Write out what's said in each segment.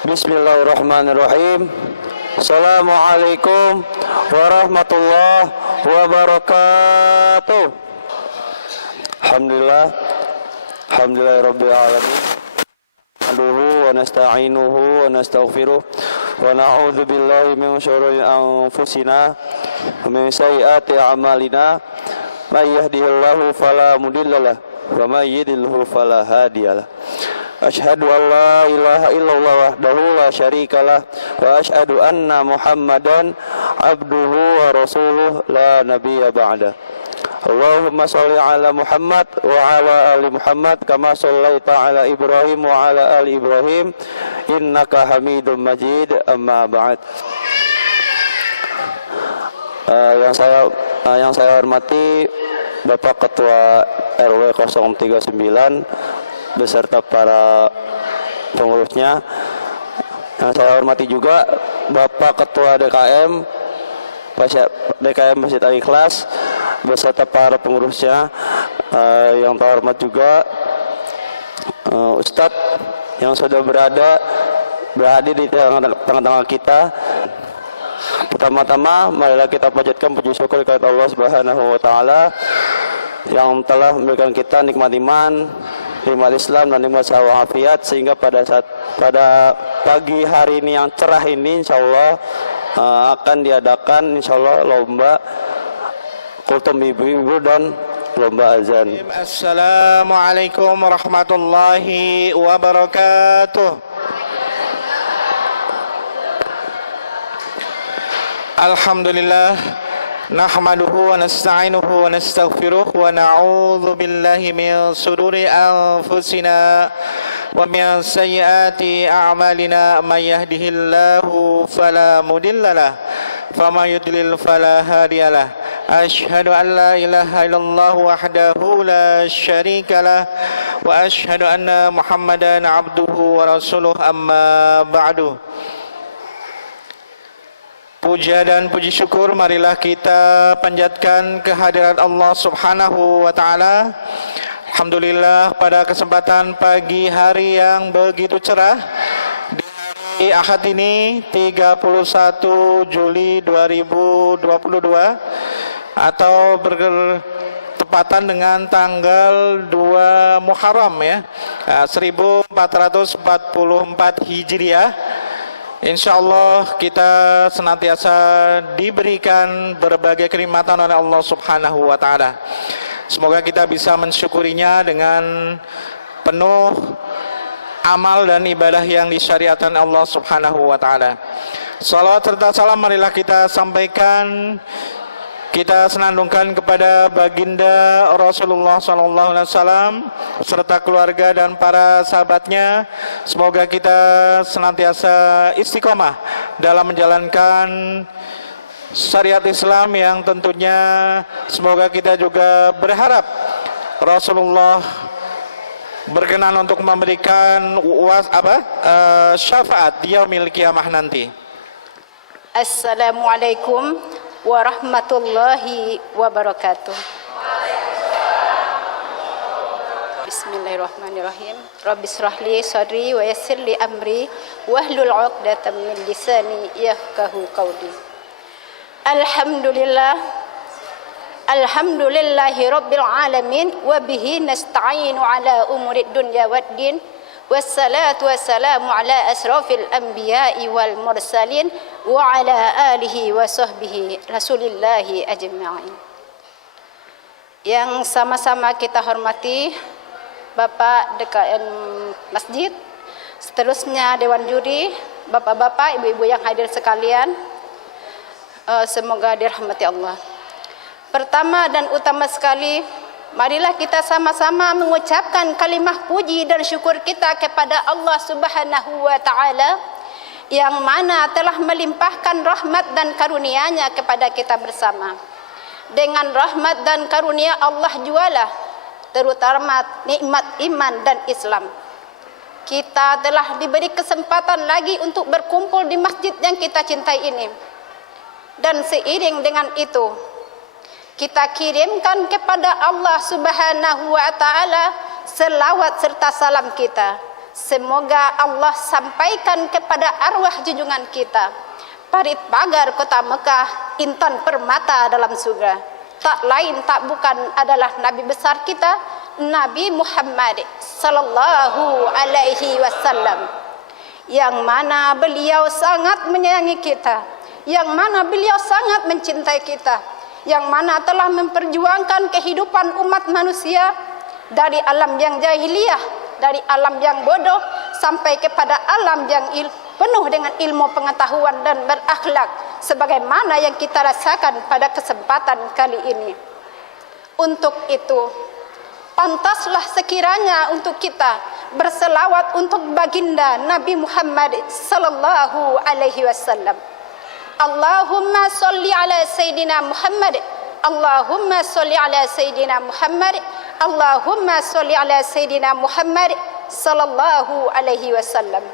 Bismillahirrahmanirrahim. Assalamualaikum warahmatullahi wabarakatuh. Alhamdulillahirabbil alamin. Nahmaduhu wa nasta'inuhu wa nastaghfiruh wa na'udzu billahi min syururi anfusina wa min sayyiati a'malina. May yahdihillahu fala mudhillalah wa may yudlilhu fala hadiyalah. Asyhadu an la ilaha illallah wahdahu la syarikalah wa asyhadu anna Muhammadan abduhu wa rasuluh la nabiyya ba'da. Allahumma shalli ala Muhammad wa ala ali Muhammad kama shallaita ala Ibrahim wa ala ali Ibrahim innaka Hamidum Majid. Amma ba'd. Yang saya hormati Bapak Ketua RW 039 beserta para pengurusnya. Yang saya hormati juga Bapak Ketua DKM Masjid Al-Ikhlas beserta para pengurusnya. Yang terhormat juga Ustadz yang sudah berada di tengah-tengah kita. Pertama-tama marilah kita panjatkan puji syukur kepada Allah Subhanahu wa taala yang telah memberikan kita nikmat iman, nikmat Islam dan nikmat walafiat, sehingga pada pagi hari ini yang cerah ini insyaallah akan diadakan insyaallah lomba kultum ibu-ibu dan lomba azan. Assalamualaikum warahmatullahi wabarakatuh. Alhamdulillah, nahmaduhu wa nasta'inuhu wa nastaghfiruh wa na'udzu billahi min shururi anfusina wa min sayyiati a'malina. May yahdihillahu fala mudhillalah wa may yudlil fala hadiyalah. Asyhadu an la ilaha illallah wahdahu la syarikalah wa asyhadu anna Muhammadan abduhu wa rasuluh. Amma ba'du. Puja dan puji syukur marilah kita panjatkan kehadirat Allah Subhanahu wa taala. Alhamdulillah, pada kesempatan pagi hari yang begitu cerah di hari Ahad ini 31 Juli 2022 atau bertepatan dengan tanggal 2 Muharram ya, 1444 Hijriah. InsyaAllah kita senantiasa diberikan berbagai kenikmatan oleh Allah Subhanahu wa taala. Semoga kita bisa mensyukurinya dengan penuh amal dan ibadah yang disyariatkan Allah Subhanahu wa taala. Salawat serta salam marilah kita sampaikan, kita senandungkan kepada baginda Rasulullah SAW serta keluarga dan para sahabatnya. Semoga kita senantiasa istiqomah dalam menjalankan syariat Islam yang tentunya semoga kita juga berharap Rasulullah berkenan untuk memberikan syafaat di yaumil qiyamah nanti. Assalamualaikum warahmatullahi wabarakatuh. Bismillahirrahmanirrahim. Rabbi shrahli sadri wa yassir li amri wahlul 'uqdatam min lisani yafqahu qawli. Alhamdulillahi rabbil alamin wa bihi nasta'inu ala umurid dunya waddin. Wassalatu wassalamu ala asrafil anbiya'i wal mursalin wa ala alihi wa sahbihi rasulillahi ajma'in. Yang sama-sama kita hormati Bapak DKM Masjid, seterusnya Dewan Juri, Bapak-bapak, Ibu-ibu yang hadir sekalian, semoga dirahmati Allah. Pertama dan utama sekali, marilah kita sama-sama mengucapkan kalimah puji dan syukur kita kepada Allah Subhanahu wa taala yang mana telah melimpahkan rahmat dan karunia-Nya kepada kita bersama. Dengan rahmat dan karunia Allah jualah terutama nikmat iman dan Islam. Kita telah diberi kesempatan lagi untuk berkumpul di masjid yang kita cintai ini. Dan seiring dengan itu, kita kirimkan kepada Allah Subhanahu wa taala selawat serta salam kita Semoga Allah sampaikan kepada arwah junjungan kita, parit pagar kota Mekah, intan permata dalam surga, tak lain tak bukan adalah Nabi besar kita, Nabi Muhammad sallallahu alaihi wasallam, yang mana beliau sangat menyayangi kita, yang mana beliau sangat mencintai kita, yang mana telah memperjuangkan kehidupan umat manusia dari alam yang jahiliyah, dari alam yang bodoh sampai kepada alam yang penuh dengan ilmu pengetahuan dan berakhlak, sebagaimana yang kita rasakan pada kesempatan kali ini. Untuk itu, pantaslah sekiranya untuk kita berselawat untuk baginda Nabi Muhammad sallallahu alaihi wasallam. Allahumma sholli ala Sayyidina Muhammad, Allahumma sholli ala Sayyidina Muhammad, Allahumma sholli ala Sayyidina Muhammad sallallahu alaihi wasallam.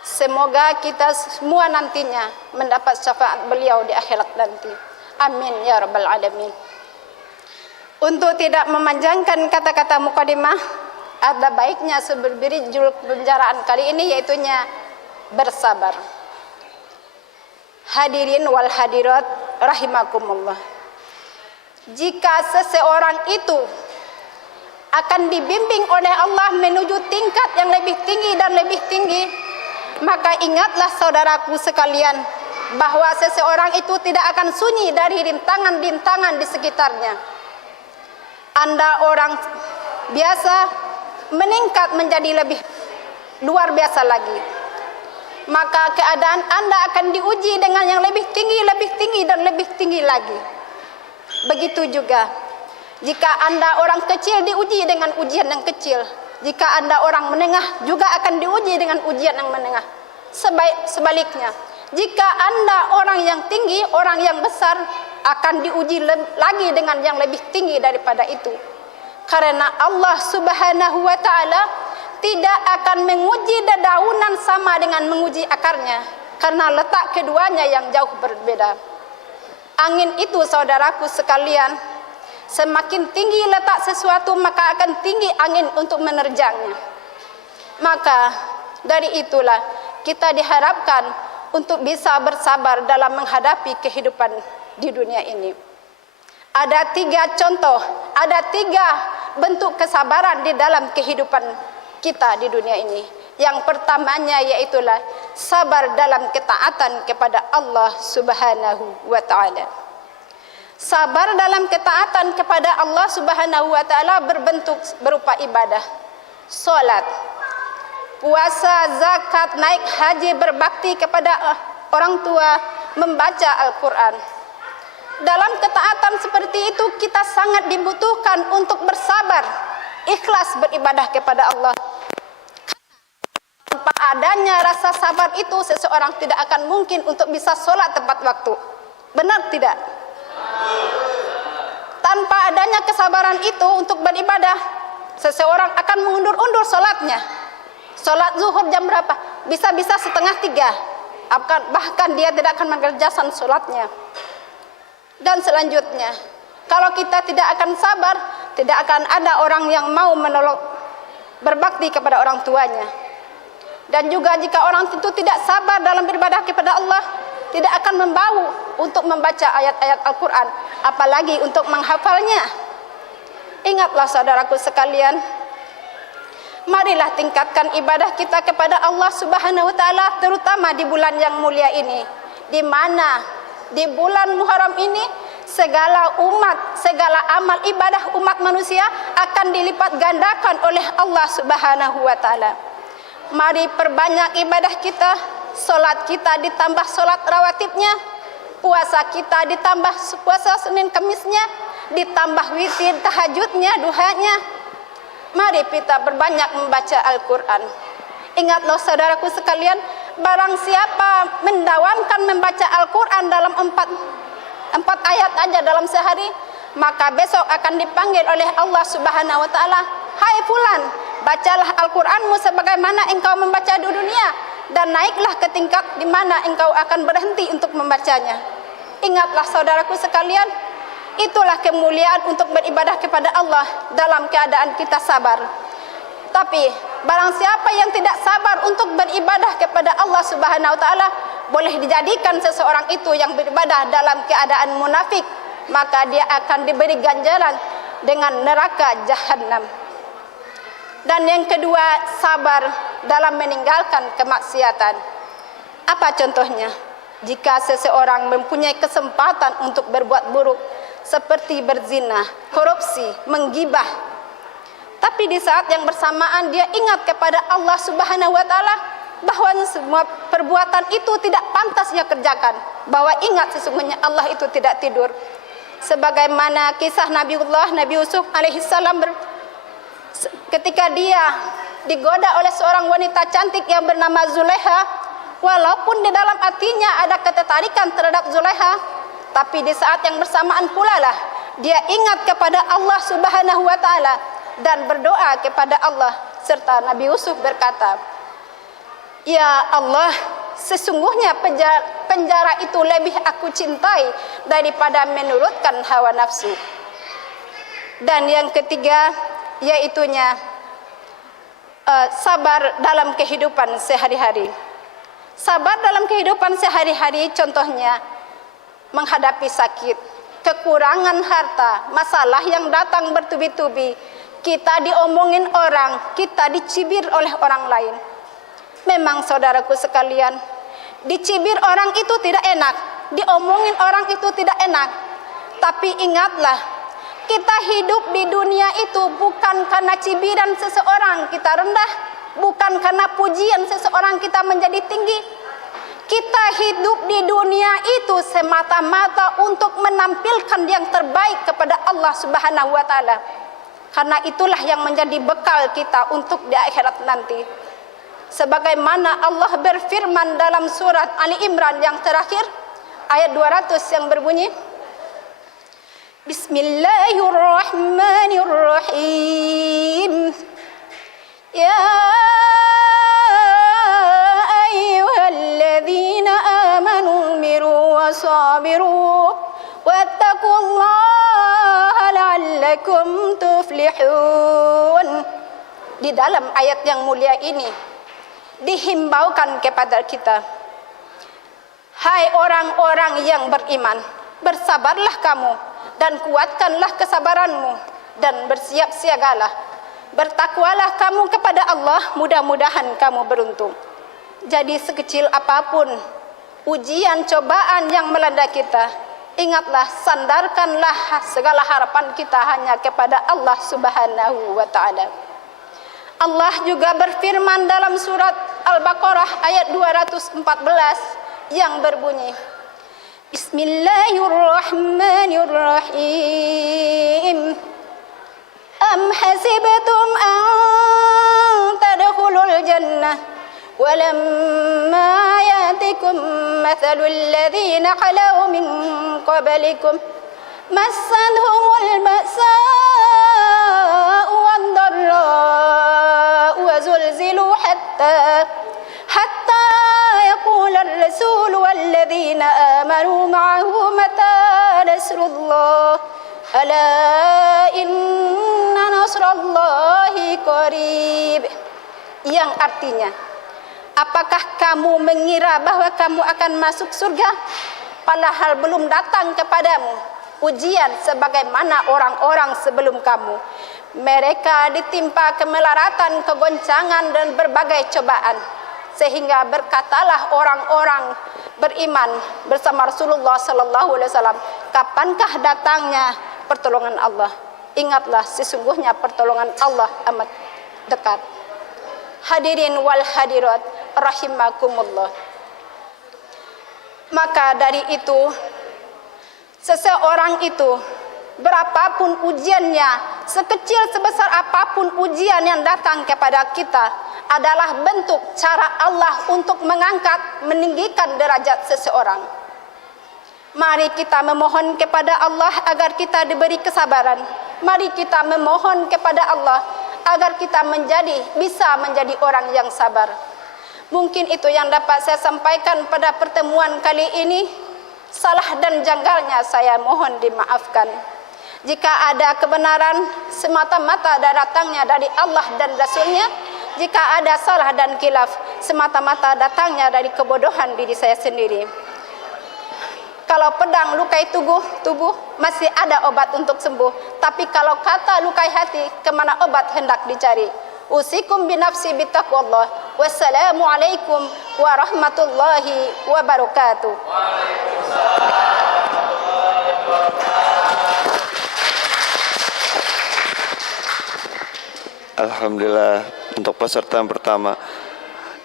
Semoga kita semua nantinya mendapat syafaat beliau di akhirat nanti. Amin ya rabbal alamin. Untuk tidak memanjangkan kata-kata mukadimah, ada baiknya sebelum judul pembicaraan kali ini, yaitunya bersabar. Hadirin wal hadirat rahimakumullah. Jika seseorang itu akan dibimbing oleh Allah menuju tingkat yang lebih tinggi dan lebih tinggi, maka ingatlah saudaraku sekalian bahwa seseorang itu tidak akan sunyi dari rintangan-rintangan di sekitarnya. Anda orang biasa meningkat menjadi lebih luar biasa lagi, maka keadaan Anda akan diuji dengan yang lebih tinggi dan lebih tinggi lagi. Begitu juga jika Anda orang kecil diuji dengan ujian yang kecil, jika Anda orang menengah juga akan diuji dengan ujian yang menengah. Sebaliknya, jika Anda orang yang tinggi, orang yang besar, akan diuji lagi dengan yang lebih tinggi daripada itu. Karena Allah Subhanahu wa taala tidak akan menguji dedaunan sama dengan menguji akarnya, karena letak keduanya yang jauh berbeda. Angin itu saudaraku sekalian, semakin tinggi letak sesuatu maka akan tinggi angin untuk menerjangnya. Maka dari itulah kita diharapkan untuk bisa bersabar dalam menghadapi kehidupan di dunia ini. Ada 3 contoh, ada 3 bentuk kesabaran di dalam kehidupan kita di dunia ini. Yang pertamanya yaitulah sabar dalam ketaatan kepada Allah Subhanahu wa taala. Sabar dalam ketaatan kepada Allah Subhanahu wa taala berbentuk berupa ibadah, salat, puasa, zakat, naik haji, berbakti kepada orang tua, membaca Al-Qur'an. Dalam ketaatan seperti itu kita sangat dibutuhkan untuk bersabar, ikhlas beribadah kepada Allah. Tanpa adanya rasa sabar itu, seseorang tidak akan mungkin untuk bisa sholat tepat waktu. Benar tidak? Tanpa adanya kesabaran itu untuk beribadah, seseorang akan mengundur-undur sholatnya. Sholat zuhur jam berapa? Bisa-bisa 2:30. Bahkan dia tidak akan mengerjakan sholatnya. Dan selanjutnya, kalau kita tidak akan sabar, tidak akan ada orang yang mau menolong berbakti kepada orang tuanya. Dan juga jika orang itu tidak sabar dalam beribadah kepada Allah, tidak akan membau untuk membaca ayat-ayat Al-Quran, apalagi untuk menghafalnya. Ingatlah saudaraku sekalian, marilah tingkatkan ibadah kita kepada Allah Subhanahu wa taala, terutama di bulan yang mulia ini, di mana di bulan Muharram ini segala umat, segala amal ibadah umat manusia akan dilipat gandakan oleh Allah Subhanahu wa taala. Mari perbanyak ibadah kita, salat kita ditambah salat rawatibnya, puasa kita ditambah puasa Senin Kemisnya, ditambah witir tahajudnya, duhanya. Mari kita berbanyak membaca Al-Quran. Ingatlah saudaraku sekalian, barang siapa mendawamkan membaca Al-Quran dalam 4 ayat aja dalam sehari, maka besok akan dipanggil oleh Allah Subhanahu wa taala, "Hai fulan, bacalah Al-Quranmu sebagaimana engkau membaca di dunia, dan naiklah ke tingkat di mana engkau akan berhenti untuk membacanya." Ingatlah saudaraku sekalian, itulah kemuliaan untuk beribadah kepada Allah dalam keadaan kita sabar. Tapi Barang siapa yang tidak sabar untuk beribadah kepada Allah Subhanahu wa taala, boleh dijadikan seseorang itu yang beribadah dalam keadaan munafik, maka dia akan diberi ganjaran dengan neraka jahanam. Dan yang kedua, sabar dalam meninggalkan kemaksiatan. Apa contohnya? Jika seseorang mempunyai kesempatan untuk berbuat buruk seperti berzina, korupsi, menggibah, tapi di saat yang bersamaan dia ingat kepada Allah Subhanahu wa taala bahwa semua perbuatan itu tidak pantas dia kerjakan, bahwa ingat sesungguhnya Allah itu tidak tidur. Sebagaimana kisah Nabi Yusuf alaihissalam ketika dia digoda oleh seorang wanita cantik yang bernama Zulaiha, walaupun di dalam hatinya ada ketertarikan terhadap Zulaiha, tapi di saat yang bersamaan pula lah dia ingat kepada Allah Subhanahu wa taala dan berdoa kepada Allah, serta Nabi Yusuf berkata, "Ya Allah, sesungguhnya penjara itu lebih aku cintai daripada menurutkan hawa nafsu." Dan yang ketiga, yaitunya sabar dalam kehidupan sehari-hari. Sabar dalam kehidupan sehari-hari contohnya menghadapi sakit, kekurangan harta, masalah yang datang bertubi-tubi, kita diomongin orang, kita dicibir oleh orang lain. Memang saudaraku sekalian, dicibir orang itu tidak enak, diomongin orang itu tidak enak. Tapi ingatlah, kita hidup di dunia itu bukan karena cibiran seseorang kita rendah, bukan karena pujian seseorang kita menjadi tinggi. Kita hidup di dunia itu semata-mata untuk menampilkan yang terbaik kepada Allah Subhanahu wa taala. Karena itulah yang menjadi bekal kita untuk di akhirat nanti. Sebagaimana Allah berfirman dalam surat Ali Imran yang terakhir, ayat 200 yang berbunyi, Bismillahirrahmanirrahim. Ya ayyuhalladzina amanu miru wasabiru wattaqullaha la'allakum tuflihun. Di dalam ayat yang mulia ini dihimbaukan kepada kita, hai orang-orang yang beriman, bersabarlah kamu dan kuatkanlah kesabaranmu dan bersiap siagalah, bertakwalah kamu kepada Allah, mudah-mudahan kamu beruntung. Jadi sekecil apapun ujian cobaan yang melanda kita, ingatlah, sandarkanlah segala harapan kita hanya kepada Allah Subhanahu wa taala. Allah juga berfirman dalam surat Al-Baqarah ayat 214 yang berbunyi, Bismillahirrahmanirrahim. Am hasibtum an tadkhulul jannah walamma yatikum mathalul ladzina khalau min qablikum massadhumul ba'sa'u wad-dharra'u wa zulzilu hatta yaqula ar-rasul walladzina amanu ma'ahu mata nasrullah ala inna nasrallahi qarib. Yang artinya, apakah kamu mengira bahwa kamu akan masuk surga padahal belum datang kepadamu ujian sebagaimana orang-orang sebelum kamu? Mereka ditimpa kemelaratan, kegoncangan dan berbagai cobaan, sehingga berkatalah orang-orang beriman bersama Rasulullah sallallahu alaihi wasallam, kapankah datangnya pertolongan Allah? Ingatlah, sesungguhnya pertolongan Allah amat dekat. Hadirin wal hadirat rahimakumullah. Maka dari itu, seseorang itu berapapun ujiannya, sekecil sebesar apapun ujian yang datang kepada kita, adalah bentuk cara Allah untuk mengangkat, meninggikan derajat seseorang. Mari kita memohon kepada Allah agar kita diberi kesabaran. Mari kita memohon kepada Allah agar kita bisa menjadi orang yang sabar. Mungkin itu yang dapat saya sampaikan pada pertemuan kali ini. Salah dan janggalnya saya mohon dimaafkan. Jika ada kebenaran, semata-mata datangnya dari Allah dan Rasulnya. Jika ada salah dan khilaf, semata-mata datangnya dari kebodohan diri saya sendiri. Kalau pedang lukai tubuh masih ada obat untuk sembuh. Tapi kalau kata lukai hati, kemana obat hendak dicari? Usikum binafsi bitaqwallah. Wassalamualaikum warahmatullahi wabarakatuh. Alhamdulillah untuk peserta yang pertama.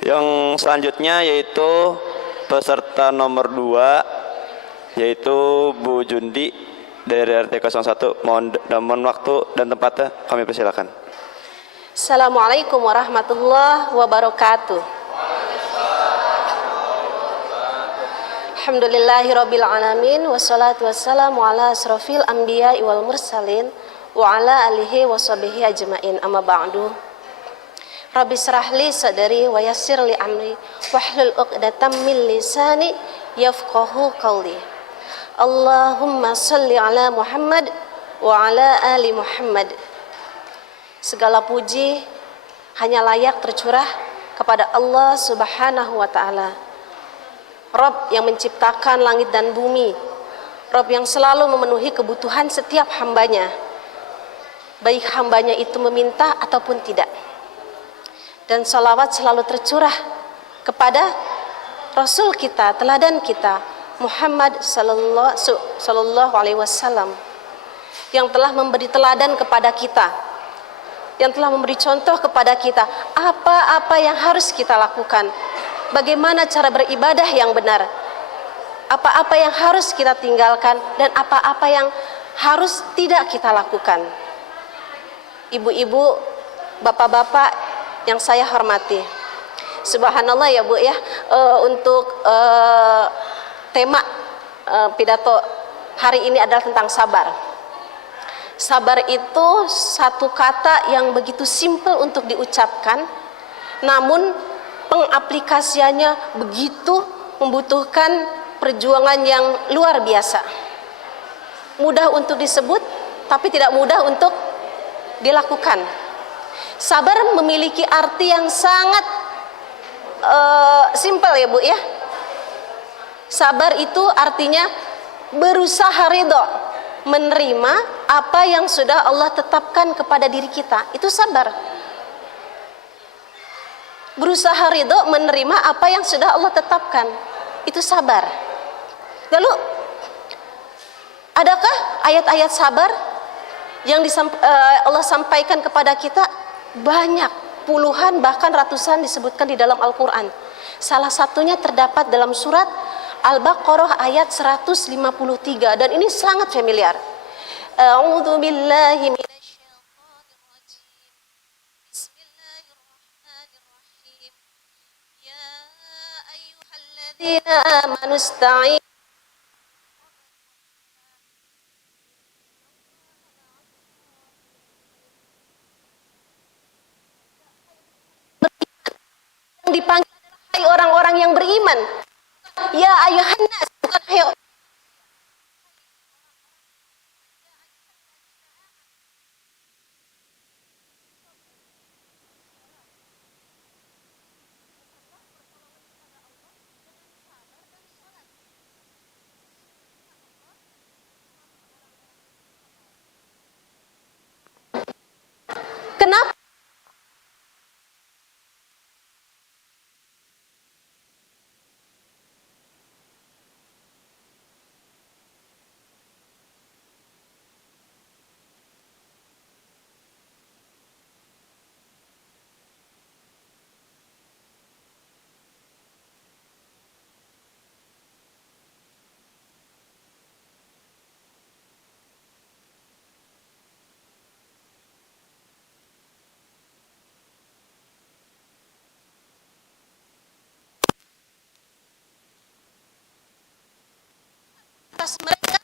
Yang selanjutnya yaitu peserta nomor 2, yaitu Bu Jundi dari RT 01. Mohon waktu dan tempatnya kami persilakan. Assalamualaikum warahmatullahi wabarakatuh. Alhamdulillahirabbil alamin wassalatu wassalamu ala asrofil anbiya'i wal mursalin wa ala alihi washabihi ajmain, amma ba'du. Rabbi shrah li sadri wa yassir li amri wahlul 'uqdatam min lisani yafqahu qawli. Allahumma shalli ala Muhammad wa ala ali Muhammad. Segala puji hanya layak tercurah kepada Allah Subhanahu wa ta'ala, Rabb yang menciptakan langit dan bumi, Rabb yang selalu memenuhi kebutuhan setiap hambanya, baik hambanya itu meminta ataupun tidak. Dan salawat selalu tercurah kepada Rasul kita, teladan kita, Muhammad sallallahu alaihi wasallam, yang telah memberi teladan kepada kita, yang telah memberi contoh kepada kita apa-apa yang harus kita lakukan, bagaimana cara beribadah yang benar, apa-apa yang harus kita tinggalkan, dan apa-apa yang harus tidak kita lakukan. Ibu-ibu, bapak-bapak yang saya hormati, subhanallah ya Bu ya, untuk tema pidato hari ini adalah tentang sabar. Sabar itu satu kata yang begitu simpel untuk diucapkan, namun pengaplikasiannya begitu membutuhkan perjuangan yang luar biasa. Mudah untuk disebut, tapi tidak mudah untuk dilakukan. Sabar memiliki arti yang sangat simpel ya Bu ya. Sabar itu artinya berusaha ridho, menerima apa yang sudah Allah tetapkan kepada diri kita. Itu sabar. Berusaha ridho, menerima apa yang sudah Allah tetapkan. Itu sabar. Lalu, adakah ayat-ayat sabar yang Allah sampaikan kepada kita? Banyak, puluhan bahkan ratusan disebutkan di dalam Al-Quran. Salah satunya terdapat dalam surat Al-Baqarah ayat 153, dan ini sangat familiar. A'udzu billahi minasyaitonir rajim. Bismillahirrahmanirrahim. Ya ayyuhalladzina amanu ista'inu yang dipanggil adalah hai orang-orang yang beriman. Ya ayuhan nas, bukan hai. Kenapa? Atas mereka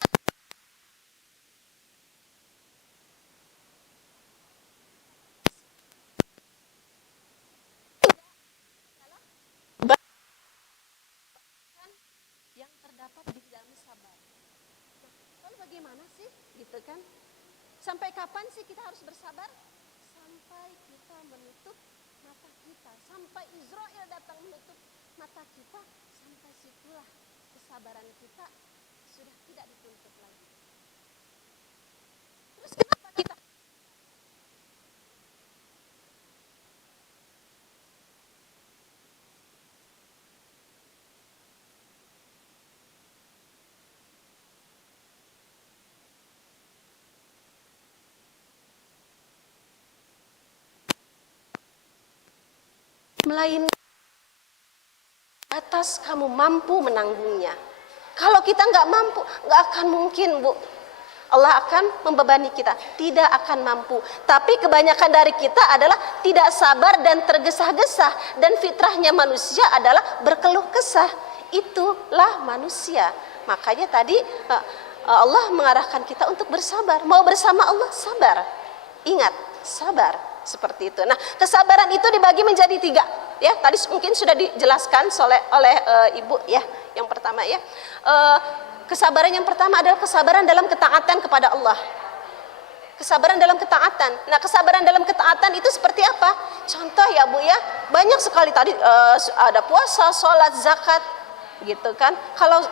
yang terdapat di dalam sabar. Nah, lalu bagaimana sih, gitu kan? Sampai kapan sih kita harus bersabar? Sampai kita menutup mata kita. Sampai Israel datang menutup mata kita, sampai situlah kesabaran kita sudah tidak dituntut lagi. Terus kenapa kita melainkan atas kamu mampu menanggungnya. Kalau kita nggak mampu, nggak akan mungkin, Bu. Allah akan membebani kita, tidak akan mampu. Tapi kebanyakan dari kita adalah tidak sabar dan tergesa-gesa. Dan fitrahnya manusia adalah berkeluh kesah. Itulah manusia. Makanya tadi Allah mengarahkan kita untuk bersabar. Mau bersama Allah, sabar. Ingat, sabar. Seperti itu. Nah, kesabaran itu dibagi menjadi 3. Ya, tadi mungkin sudah dijelaskan oleh Ibu ya. Yang pertama ya. Kesabaran yang pertama adalah kesabaran dalam ketaatan kepada Allah. Kesabaran dalam ketaatan. Nah, kesabaran dalam ketaatan itu seperti apa? Contoh ya, Bu ya. Banyak sekali tadi ada puasa, sholat, zakat, gitu kan. Kalau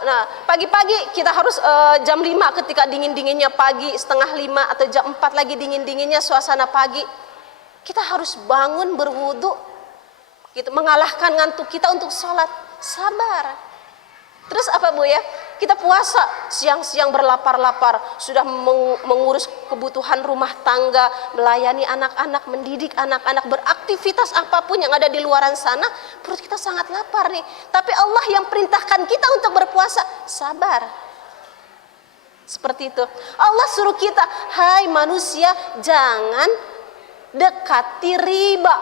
pagi-pagi kita harus jam 5 ketika dingin-dinginnya pagi, setengah 5 atau jam 4 lagi dingin-dinginnya suasana pagi. Kita harus bangun berwudu, gitu, mengalahkan ngantuk kita untuk sholat. Sabar. Terus apa, Bu ya? Kita puasa, siang-siang berlapar-lapar, sudah mengurus kebutuhan rumah tangga, melayani anak-anak, mendidik anak-anak, beraktivitas apapun yang ada di luaran sana, perut kita sangat lapar nih. Tapi Allah yang perintahkan kita untuk berpuasa, sabar. Seperti itu. Allah suruh kita, hai manusia, jangan dekati riba.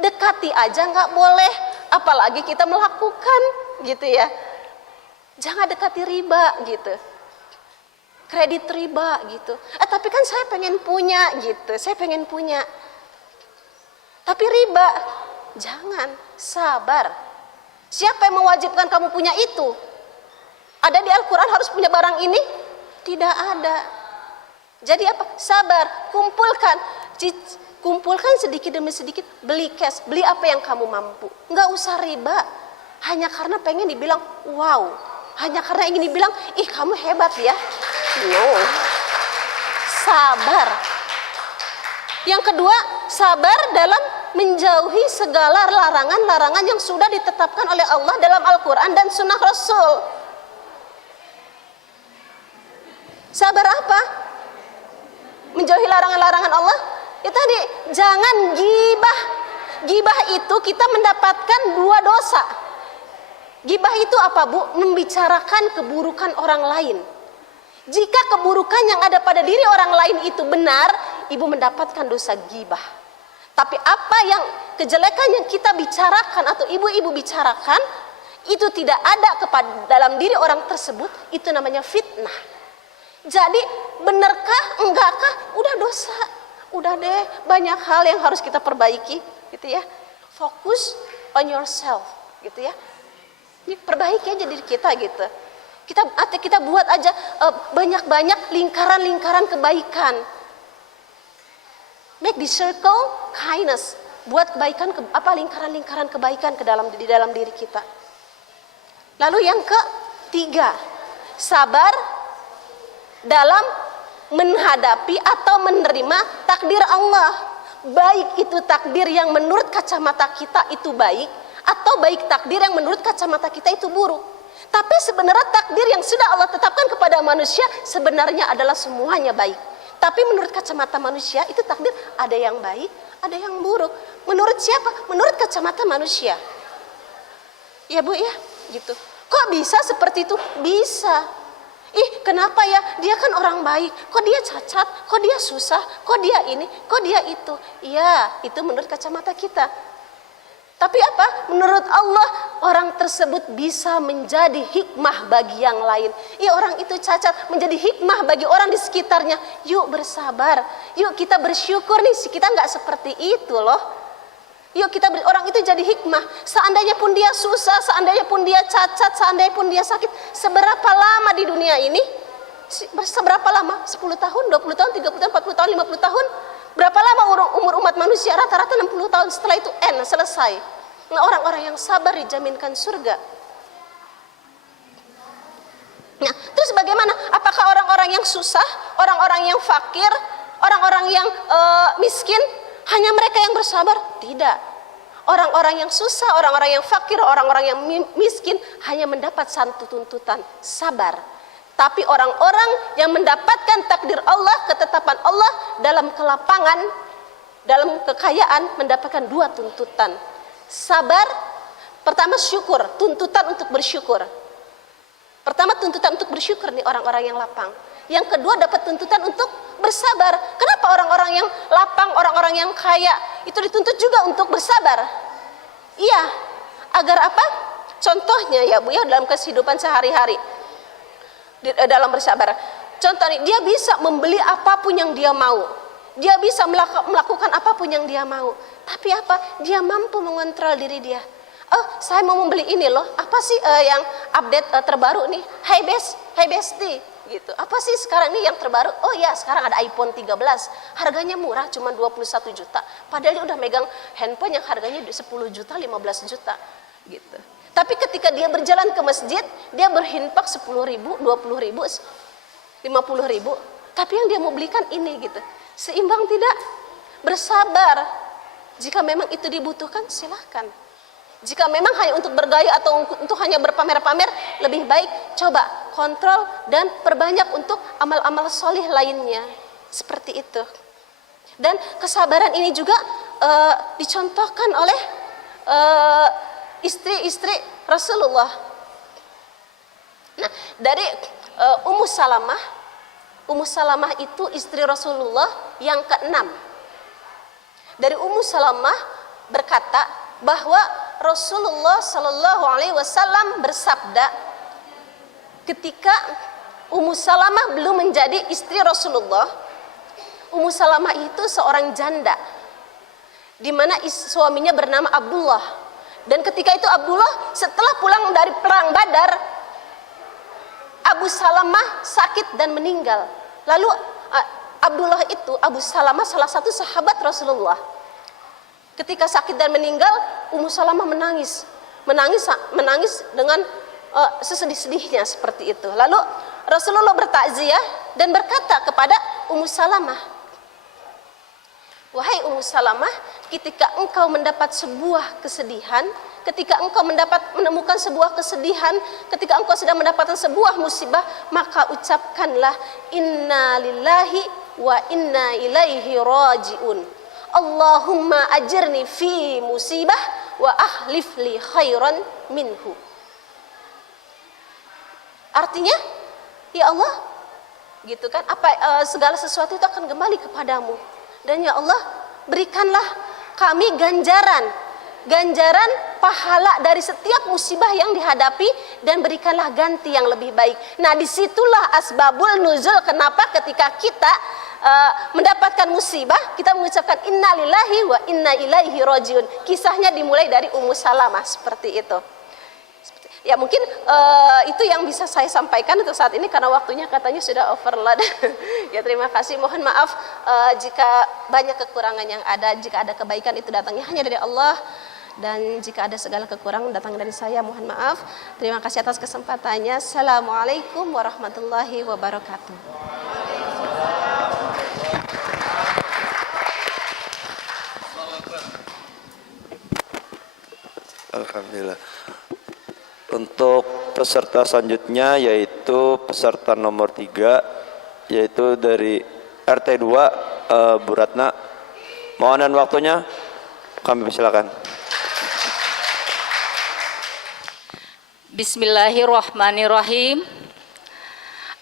Dekati aja nggak boleh, apalagi kita melakukan, gitu ya. Jangan dekati riba, gitu. Kredit riba, gitu. Tapi kan saya pengen punya, gitu. Saya pengen punya. Tapi riba, jangan. Sabar. Siapa yang mewajibkan kamu punya itu? Ada di Al-Quran harus punya barang ini? Tidak ada. Jadi apa? Sabar. Kumpulkan sedikit demi sedikit, beli cash, beli apa yang kamu mampu. Nggak usah riba, hanya karena pengen dibilang wow, hanya karena ingin dibilang ih kamu hebat ya. No, sabar. Yang kedua, sabar dalam menjauhi segala larangan-larangan yang sudah ditetapkan oleh Allah dalam Al-Quran dan Sunnah Rasul. Sabar apa? Menjauhi larangan-larangan Allah. Ya tadi, jangan gibah. Gibah itu kita mendapatkan 2 dosa. Gibah itu apa, Bu? Membicarakan keburukan orang lain. Jika keburukan yang ada pada diri orang lain itu benar, Ibu mendapatkan dosa gibah. Tapi apa yang kejelekan yang kita bicarakan atau ibu-ibu bicarakan, itu tidak ada dalam diri orang tersebut, itu namanya fitnah. Jadi benarkah, enggakah, udah dosa. Udah deh, banyak hal yang harus kita perbaiki, gitu ya. Fokus on yourself, gitu ya. Perbaiki aja diri kita, gitu. Kita buat aja banyak-banyak lingkaran-lingkaran kebaikan. Make the circle kindness. Buat kebaikan, lingkaran-lingkaran kebaikan di dalam diri kita. Lalu yang ketiga, sabar dalam menghadapi atau menerima takdir Allah. Baik itu takdir yang menurut kacamata kita itu baik, atau baik takdir yang menurut kacamata kita itu buruk. Tapi sebenarnya takdir yang sudah Allah tetapkan kepada manusia sebenarnya adalah semuanya baik. Tapi menurut kacamata manusia itu takdir ada yang baik, ada yang buruk. Menurut siapa? Menurut kacamata manusia. Ya, Bu ya, gitu. Kok bisa seperti itu? Bisa. Ih, kenapa ya? Dia kan orang baik. Kok dia cacat? Kok dia susah? Kok dia ini? Kok dia itu? Iya, itu menurut kacamata kita. Tapi apa? Menurut Allah, orang tersebut bisa menjadi hikmah bagi yang lain. Iya, orang itu cacat menjadi hikmah bagi orang di sekitarnya. Yuk bersabar. Yuk kita bersyukur nih, kita nggak seperti itu loh. Yuk orang itu jadi hikmah. Seandainya pun dia susah, seandainya pun dia cacat, seandainya pun dia sakit, seberapa lama di dunia ini? Seberapa lama? 10 tahun, 20 tahun, 30 tahun, 40 tahun, 50 tahun? Berapa lama umur umat manusia? Rata-rata 60 tahun. Setelah itu selesai. Nah, orang-orang yang sabar dijaminkan surga. Nah, terus bagaimana? Apakah orang-orang yang susah, orang-orang yang fakir, orang-orang yang miskin, hanya mereka yang bersabar? Tidak. Orang-orang yang susah, orang-orang yang fakir, orang-orang yang miskin hanya mendapat satu tuntutan, sabar. Tapi orang-orang yang mendapatkan takdir Allah, ketetapan Allah dalam kelapangan, dalam kekayaan, mendapatkan dua tuntutan. Sabar, pertama syukur, tuntutan untuk bersyukur. Pertama tuntutan untuk bersyukur nih orang-orang yang lapang. Yang kedua dapat tuntutan untuk bersabar. Kenapa orang-orang yang lapang, orang-orang yang kaya itu dituntut juga untuk bersabar? Iya, agar apa? Contohnya ya Bu ya, dalam kehidupan sehari-hari, dalam bersabar. Contohnya dia bisa membeli apapun yang dia mau. Dia bisa melakukan apapun yang dia mau. Tapi apa? Dia mampu mengontrol diri dia. Oh, saya mau membeli ini loh. Apa sih yang update terbaru nih? Hey bestie, gitu. Apa sih sekarang ini yang terbaru? Oh ya, sekarang ada iPhone 13. Harganya murah, cuma 21 juta. Padahal dia udah megang handphone yang harganya 10 juta, 15 juta, gitu. Tapi ketika dia berjalan ke masjid, dia berhinpak 10 ribu, 20 ribu, 50 ribu. Tapi yang dia mau belikan ini, gitu. Seimbang tidak? Bersabar. Jika memang itu dibutuhkan, silahkan. Jika memang hanya untuk bergaya atau untuk hanya berpamer-pamer, lebih baik coba kontrol dan perbanyak untuk amal-amal solih lainnya. Seperti itu. Dan kesabaran ini juga dicontohkan oleh istri-istri Rasulullah. Nah, dari Ummu Salamah itu istri Rasulullah yang ke-6. Dari Ummu Salamah berkata bahwa Rasulullah Shallallahu Alaihi Wasallam bersabda, ketika Ummu Salamah belum menjadi istri Rasulullah, Ummu Salamah itu seorang janda, di mana suaminya bernama Abdullah. Dan ketika itu Abdullah setelah pulang dari perang Badar, Abu Salamah sakit dan meninggal. Lalu Abdullah itu, Abu Salamah salah satu sahabat Rasulullah. Ketika sakit dan meninggal, Ummu Salamah menangis dengan sesedih-sedihnya seperti itu. Lalu Rasulullah bertakziah dan berkata kepada Ummu Salamah, wahai Ummu Salamah, ketika engkau mendapat sebuah kesedihan, ketika engkau menemukan sebuah kesedihan, ketika engkau sedang mendapatkan sebuah musibah, maka ucapkanlah inna lillahi wa inna ilaihi rajiun. Allahumma ajirni fi musibah wa ahlif li khairan minhu. Artinya, ya Allah, gitu kan? Segala sesuatu itu akan kembali kepadamu. Dan ya Allah, berikanlah kami ganjaran pahala dari setiap musibah yang dihadapi, dan berikanlah ganti yang lebih baik. Nah, disitulah asbabul nuzul kenapa ketika kita mendapatkan musibah, kita mengucapkan inna lillahi wa inna ilaihi rajiun. Kisahnya dimulai dari Ummu Salamah seperti itu. Ya mungkin itu yang bisa saya sampaikan untuk saat ini karena waktunya katanya sudah overload. Ya terima kasih, mohon maaf jika banyak kekurangan yang ada. Jika ada kebaikan itu datangnya hanya dari Allah, dan jika ada segala kekurangan datang dari saya, mohon maaf. Terima kasih atas kesempatannya. Assalamualaikum warahmatullahi wabarakatuh. Alhamdulillah. Untuk peserta selanjutnya yaitu peserta nomor 3, yaitu dari RT 2 Bu Ratna. Mohon dan waktunya kami persilakan. Bismillahirrahmanirrahim.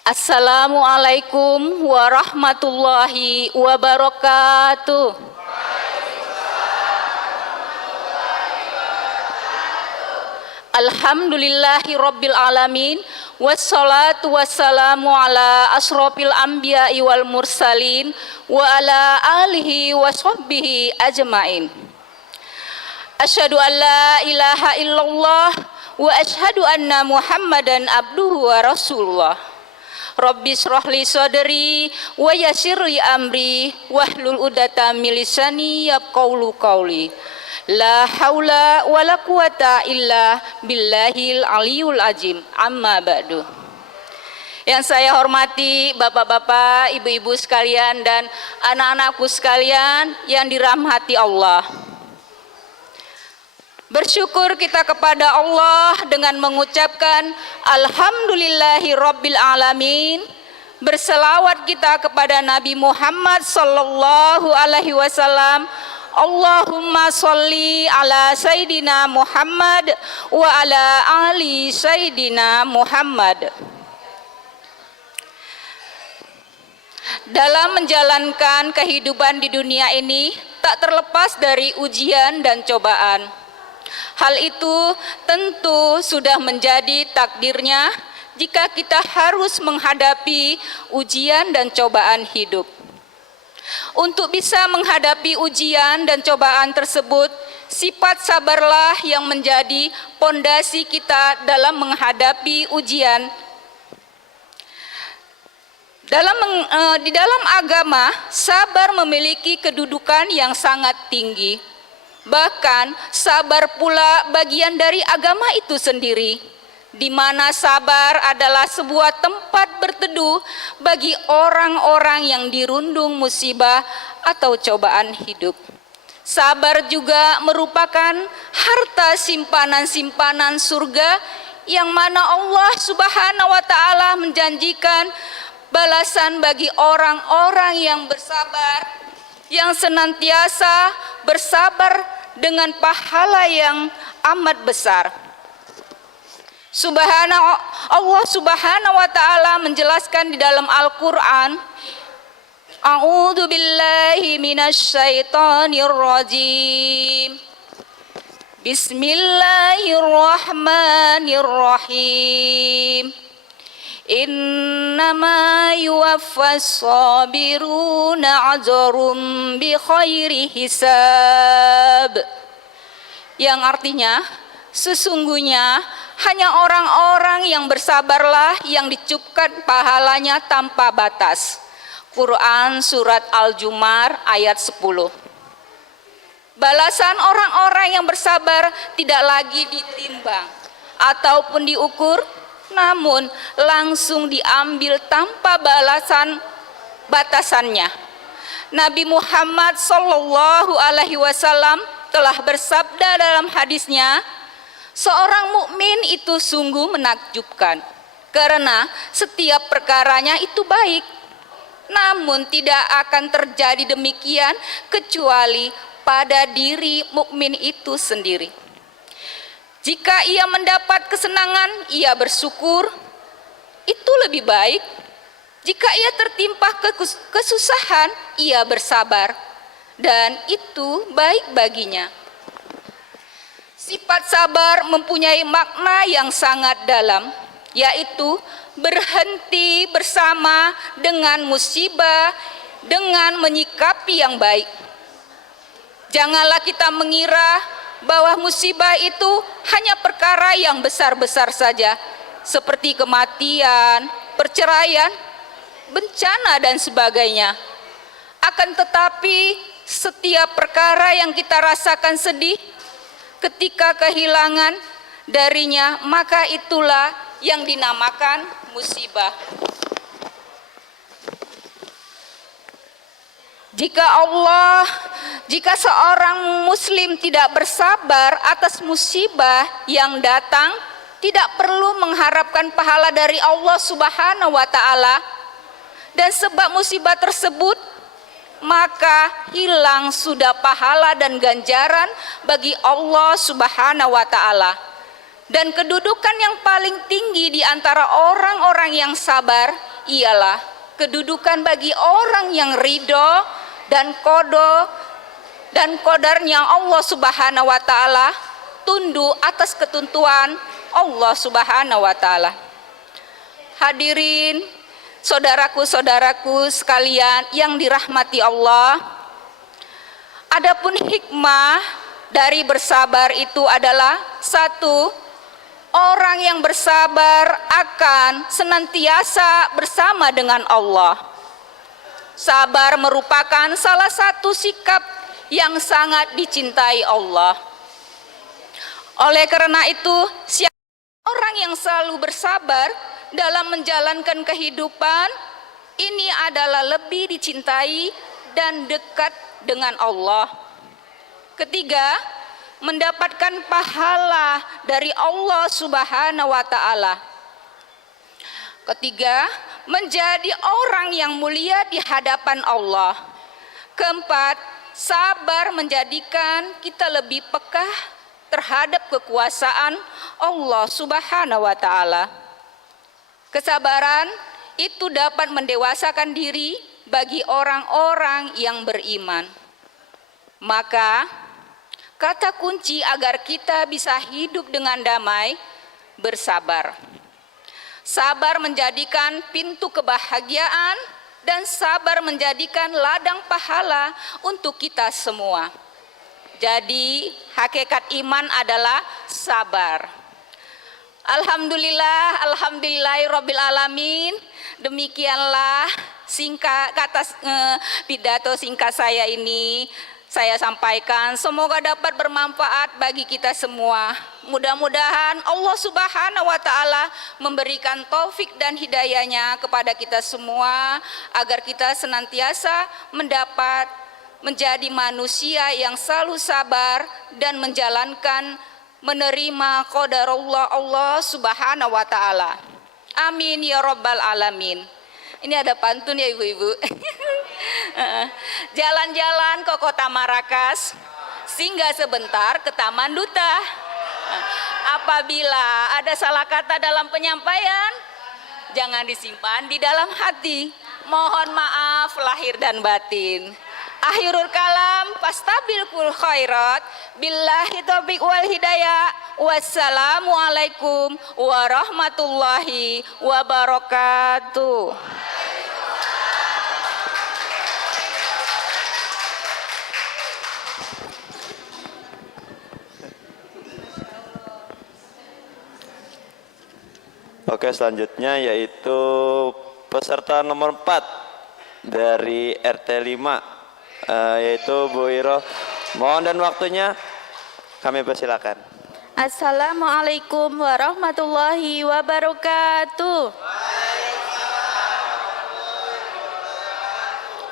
Assalamualaikum warahmatullahi wabarakatuh. Alhamdulillahi rabbil alamin, wassalatu wassalamu ala asrofil anbiya'i wal mursalin wa ala alihi wa sahbihi ajmain. Asyhadu an la ilaha illallah wa asyhadu anna Muhammadan abduhu wa rasulullah. Rabbi shrah li sadri wa yassir li amri wahlul 'uqdatam min lisani yafqahu qawli. La haula wala quwata illa billahil aliyul azim. Amma ba'du. Yang saya hormati bapak-bapak, ibu-ibu sekalian dan anak-anakku sekalian yang dirahmati Allah. Bersyukur kita kepada Allah dengan mengucapkan alhamdulillahi rabbil alamin. Berselawat kita kepada Nabi Muhammad sallallahu alaihi wasallam. Allahumma sholli ala Sayyidina Muhammad wa ala ali Sayyidina Muhammad. Dalam menjalankan kehidupan di dunia ini tak terlepas dari ujian dan cobaan. Hal itu tentu sudah menjadi takdirnya jika kita harus menghadapi ujian dan cobaan hidup. Untuk bisa menghadapi ujian dan cobaan tersebut, sifat sabarlah yang menjadi pondasi kita dalam menghadapi ujian. Di dalam agama, sabar memiliki kedudukan yang sangat tinggi. Bahkan sabar pula bagian dari agama itu sendiri, di mana sabar adalah sebuah tempat berteduh bagi orang-orang yang dirundung musibah atau cobaan hidup. Sabar juga merupakan harta simpanan-simpanan surga yang mana Allah Subhanahu wa taala menjanjikan balasan bagi orang-orang yang bersabar, yang senantiasa bersabar dengan pahala yang amat besar. Allah Subhanahu wa taala menjelaskan di dalam Al-Qur'an, A'udzu billahi minasyaitonir rajim. Bismillahirrahmanirrahim. Innama yuwaffas sabiruna ajrum bi khairi hisab. Yang artinya, sesungguhnya hanya orang-orang yang bersabarlah yang dicukupkan pahalanya tanpa batas. Quran surat Al-Jumar ayat 10. Balasan orang-orang yang bersabar tidak lagi ditimbang ataupun diukur, namun langsung diambil tanpa batasannya. Nabi Muhammad sallallahu alaihi wasallam telah bersabda dalam hadisnya, seorang mukmin itu sungguh menakjubkan karena setiap perkaranya itu baik, namun tidak akan terjadi demikian kecuali pada diri mukmin itu sendiri. Jika ia mendapat kesenangan, ia bersyukur, itu lebih baik. Jika ia tertimpa kesusahan, ia bersabar, dan itu baik baginya. Sifat sabar mempunyai makna yang sangat dalam, yaitu berhenti bersama dengan musibah dengan menyikapi yang baik. Janganlah kita mengira bahwa musibah itu hanya perkara yang besar-besar saja, seperti kematian, perceraian, bencana dan sebagainya. Akan tetapi setiap perkara yang kita rasakan sedih ketika kehilangan darinya, maka itulah yang dinamakan musibah. Jika seorang muslim tidak bersabar atas musibah yang datang, tidak perlu mengharapkan pahala dari Allah Subhanahu wa taala, dan sebab musibah tersebut maka hilang sudah pahala dan ganjaran bagi Allah Subhanahu wa taala. Dan kedudukan yang paling tinggi di antara orang-orang yang sabar ialah kedudukan bagi orang yang ridho dan kodarnya Allah Subhanahu wa taala, tunduk atas ketentuan Allah Subhanahu wa taala. Hadirin, saudaraku-saudaraku sekalian yang dirahmati Allah, adapun hikmah dari bersabar itu adalah satu, orang yang bersabar akan senantiasa bersama dengan Allah. Sabar merupakan salah satu sikap yang sangat dicintai Allah. Oleh karena itu, siapa orang yang selalu bersabar dalam menjalankan kehidupan, ini adalah lebih dicintai dan dekat dengan Allah. Ketiga, mendapatkan pahala dari Allah Subhanahu wa Ta'ala. Ketiga, menjadi orang yang mulia di hadapan Allah. Keempat, sabar menjadikan kita lebih peka terhadap kekuasaan Allah Subhanahu wa Ta'ala. Kesabaran itu dapat mendewasakan diri bagi orang-orang yang beriman. Maka kata kunci agar kita bisa hidup dengan damai, bersabar. Sabar menjadikan pintu kebahagiaan dan sabar menjadikan ladang pahala untuk kita semua. Jadi hakikat iman adalah sabar. Alhamdulillah, alhamdulillahirabbil alamin. Demikianlah singkat kata pidato singkat saya ini saya sampaikan, semoga dapat bermanfaat bagi kita semua. Mudah-mudahan Allah Subhanahu wa Ta'ala memberikan taufik dan hidayahnya kepada kita semua, agar kita senantiasa mendapat menjadi manusia yang selalu sabar dan menjalankan menerima qadarullah Allah Subhanahu wa Ta'ala. Amin ya rabbal alamin. Ini ada pantun ya ibu-ibu. Jalan-jalan ke kota Marrakas, singgah sebentar ke Taman Duta. Apabila ada salah kata dalam penyampaian, jangan disimpan di dalam hati. Mohon maaf lahir dan batin. Akhirul kalam, fastabiqul khairat. Billahi taufiq wal hidayah. Wassalamualaikum warahmatullahi wabarakatuh. Oke, selanjutnya yaitu peserta nomor 4 dari RT 5, yaitu Bu Iro. Mohon dan waktunya kami persilakan. Assalamualaikum warahmatullahi wabarakatuh.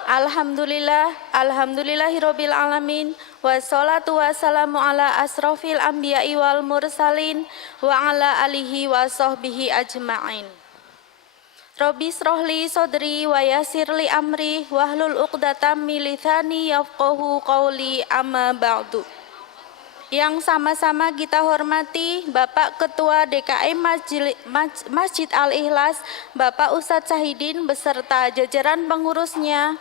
Alhamdulillah, alhamdulillahirabbil alamin. Wassalatu wassalamu ala asrofil anbiya'i wal mursalin wa ala alihi wa sahbihi ajma'in. Rabbi srohli sodri wa yasirli amri wahlul uqdatam min lisani yafqahu qawli amma ba'du. Yang sama-sama kita hormati Bapak Ketua DKM Masjid Al-Ikhlas, Bapak Ustadz Sahidin beserta jajaran pengurusnya.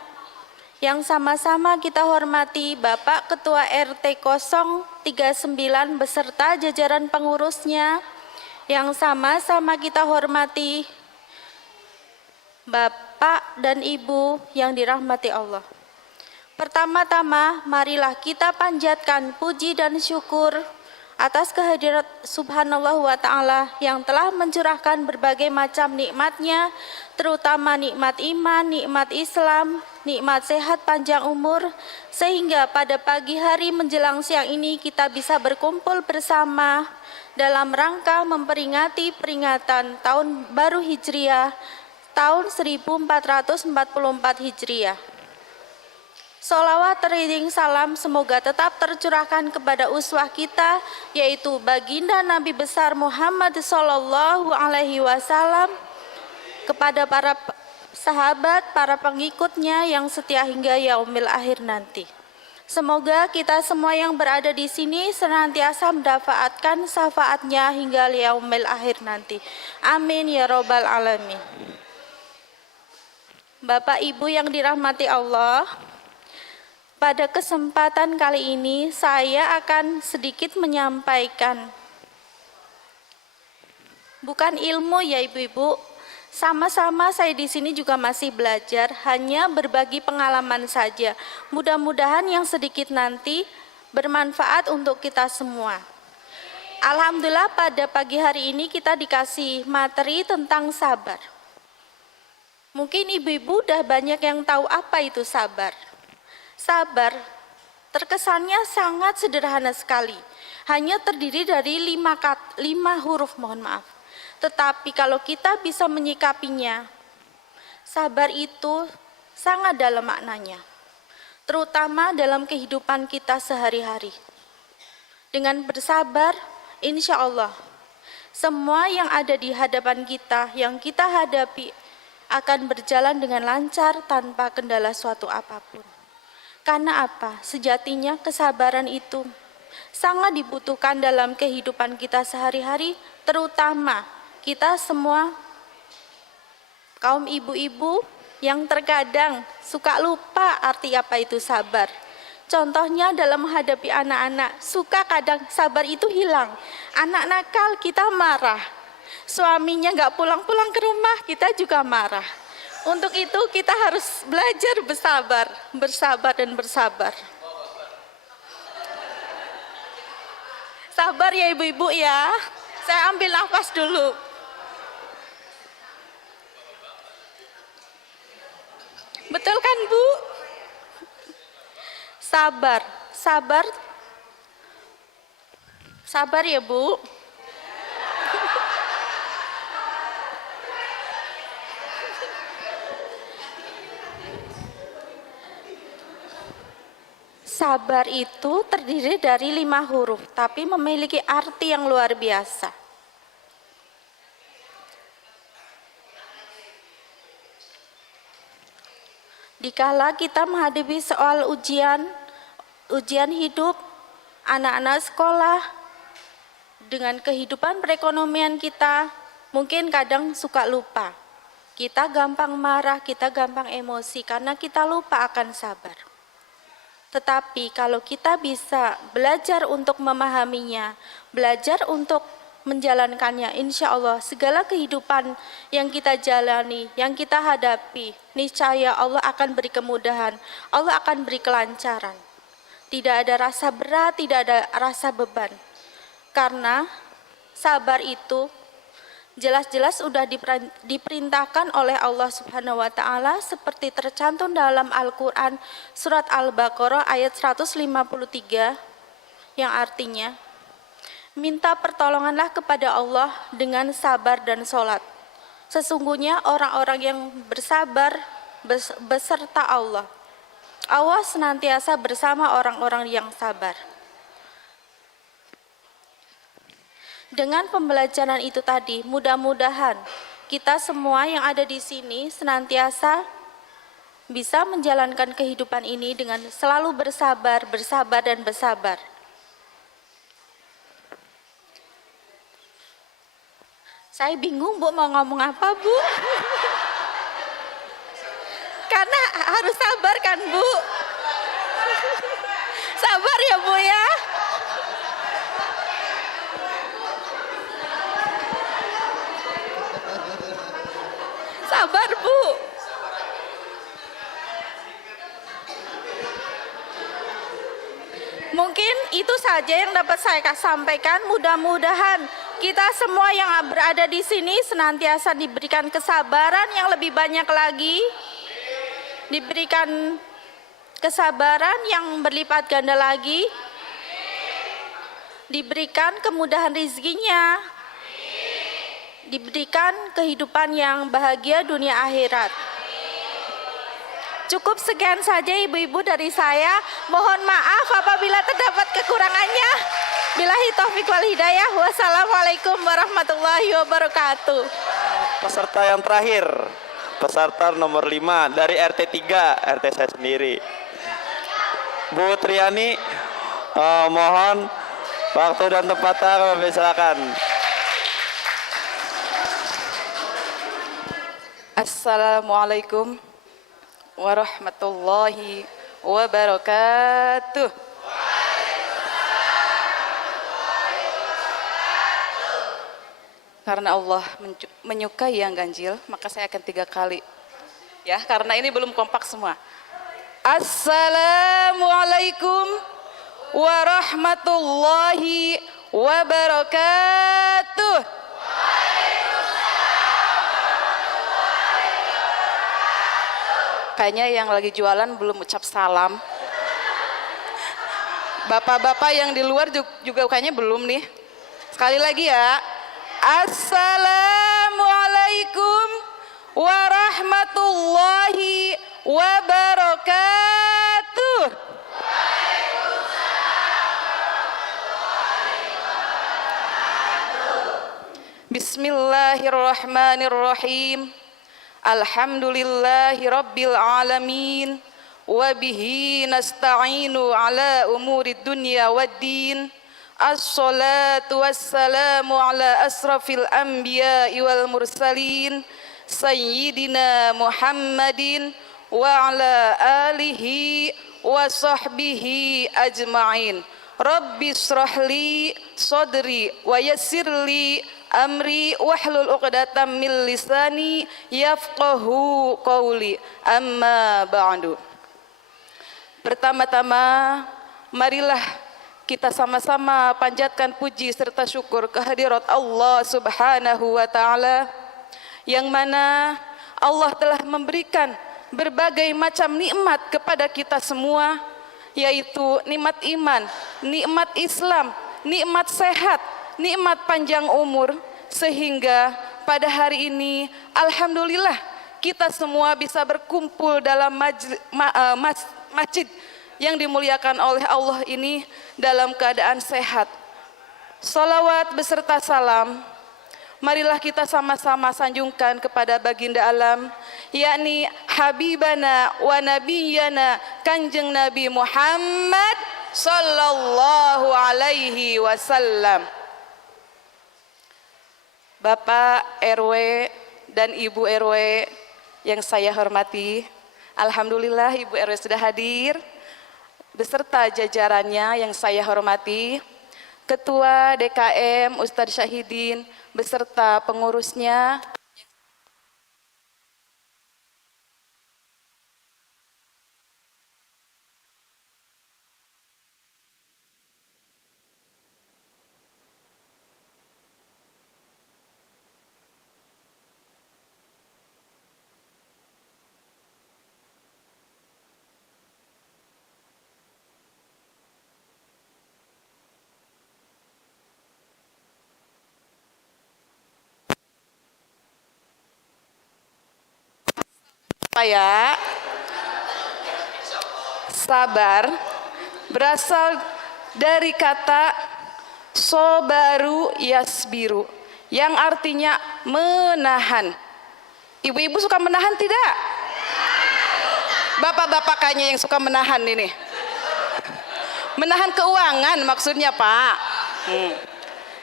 Yang sama-sama kita hormati Bapak Ketua RT 039 beserta jajaran pengurusnya. Yang sama-sama kita hormati Bapak dan Ibu yang dirahmati Allah. Pertama-tama, marilah kita panjatkan puji dan syukur atas kehadirat Subhanallah wa Ta'ala yang telah mencurahkan berbagai macam nikmatnya, terutama nikmat iman, nikmat Islam, nikmat sehat panjang umur, sehingga pada pagi hari menjelang siang ini kita bisa berkumpul bersama dalam rangka memperingati peringatan Tahun Baru Hijriah, tahun 1444 Hijriah. Sholawat teriring salam semoga tetap tercurahkan kepada uswah kita, yaitu baginda Nabi besar Muhammad Sallallahu Alaihi Wasallam, kepada para sahabat, para pengikutnya yang setia hingga yaumil akhir nanti. Semoga kita semua yang berada di sini senantiasa mendapatkan syafaatnya hingga yaumil akhir nanti. Amin ya robbal alamin. Bapak Ibu yang dirahmati Allah, pada kesempatan kali ini saya akan sedikit menyampaikan bukan ilmu ya Ibu-ibu, sama-sama saya di sini juga masih belajar, hanya berbagi pengalaman saja. Mudah-mudahan yang sedikit nanti bermanfaat untuk kita semua. Alhamdulillah pada pagi hari ini kita dikasih materi tentang sabar. Mungkin ibu-ibu udah banyak yang tahu apa itu sabar. Sabar terkesannya sangat sederhana sekali. Hanya terdiri dari 5 huruf, mohon maaf. Tetapi kalau kita bisa menyikapinya, sabar itu sangat dalam maknanya. Terutama dalam kehidupan kita sehari-hari. Dengan bersabar, insya Allah, semua yang ada di hadapan kita, yang kita hadapi, akan berjalan dengan lancar tanpa kendala suatu apapun. Karena apa? Sejatinya kesabaran itu sangat dibutuhkan dalam kehidupan kita sehari-hari, terutama kita semua kaum ibu-ibu yang terkadang suka lupa arti apa itu sabar. Contohnya dalam menghadapi anak-anak, suka kadang sabar itu hilang. Anak nakal kita marah, suaminya nggak pulang-pulang ke rumah kita juga marah. Untuk itu kita harus belajar bersabar dan bersabar. Sabar ya ibu-ibu ya. Saya ambil nafas dulu. Betul kan Bu? Sabar ya Bu. Sabar itu terdiri dari 5 huruf, tapi memiliki arti yang luar biasa. Dikala kita menghadapi soal ujian hidup, anak-anak sekolah, dengan kehidupan perekonomian kita, mungkin kadang suka lupa. Kita gampang marah, kita gampang emosi, karena kita lupa akan sabar. Tetapi kalau kita bisa belajar untuk memahaminya, belajar untuk menjalankannya, insya Allah segala kehidupan yang kita jalani, yang kita hadapi, niscaya Allah akan beri kemudahan, Allah akan beri kelancaran. Tidak ada rasa berat, tidak ada rasa beban. Karena sabar itu jelas-jelas sudah diperintahkan oleh Allah Subhanahu wa taala seperti tercantum dalam Al-Qur'an surat Al-Baqarah ayat 153 yang artinya minta pertolonganlah kepada Allah dengan sabar dan sholat. Sesungguhnya orang-orang yang bersabar beserta Allah. Allah senantiasa bersama orang-orang yang sabar. Dengan pembelajaran itu tadi, mudah-mudahan kita semua yang ada di sini senantiasa bisa menjalankan kehidupan ini dengan selalu bersabar dan bersabar. Saya bingung Bu mau ngomong apa Bu? Karena harus sabar kan Bu? Sabar ya Bu ya. Sabar Bu. Mungkin itu saja yang dapat saya sampaikan. Mudah-mudahan kita semua yang berada di sini senantiasa diberikan kesabaran yang lebih banyak lagi, diberikan kesabaran yang berlipat ganda lagi, diberikan kemudahan rezekinya, diberikan kehidupan yang bahagia dunia akhirat. Cukup sekian saja ibu-ibu dari saya. Mohon maaf apabila terdapat kekurangannya. Billahi taufiq wal hidayah. Wassalamualaikum warahmatullahi wabarakatuh. Peserta yang terakhir, peserta nomor 5 dari RT 3, RT saya sendiri. Bu Triani, mohon waktu dan tempatnya kami silakan. Assalamualaikum warahmatullahi wabarakatuh. Karena Allah menyukai yang ganjil, maka saya akan 3 kali. Ya, karena ini belum kompak semua. Assalamualaikum warahmatullahi wabarakatuh. Kayaknya yang lagi jualan belum ucap salam. Bapak-bapak yang di luar juga kayaknya belum nih. Sekali lagi ya. Assalamualaikum warahmatullahi wabarakatuh. Bismillahirrahmanirrahim. Alhamdulillahi rabbil alamin. Wabihi nasta'inu ala umuri dunya waddin. Assalatu wassalamu ala asrafil anbiya'i wal mursalin Sayyidina Muhammadin wa ala alihi wa sahbihi ajma'in. Rabbi srahli sadri wa yassirli amri wahlul uqdatam min lisani yafqahu qawli. Amma ba'du. Pertama-tama marilah kita sama-sama panjatkan puji serta syukur kehadirat Allah Subhanahu wa taala yang mana Allah telah memberikan berbagai macam nikmat kepada kita semua, yaitu nikmat iman, nikmat Islam, nikmat sehat, nikmat panjang umur, sehingga pada hari ini alhamdulillah kita semua bisa berkumpul dalam masjid yang dimuliakan oleh Allah ini dalam keadaan sehat. Salawat beserta salam marilah kita sama-sama sanjungkan kepada baginda alam, yakni Habibana wa Nabiyana Kanjeng Nabi Muhammad sallallahu alaihi wasallam. Bapak RW dan Ibu RW yang saya hormati, alhamdulillah Ibu RW sudah hadir beserta jajarannya yang saya hormati, Ketua DKM Ustadz Syahidin beserta pengurusnya, ya. Sabar berasal dari kata sobaru yasbiru yang artinya menahan. Ibu-ibu suka menahan tidak? Bapak-bapak kayaknya yang suka menahan ini. Menahan keuangan maksudnya, Pak.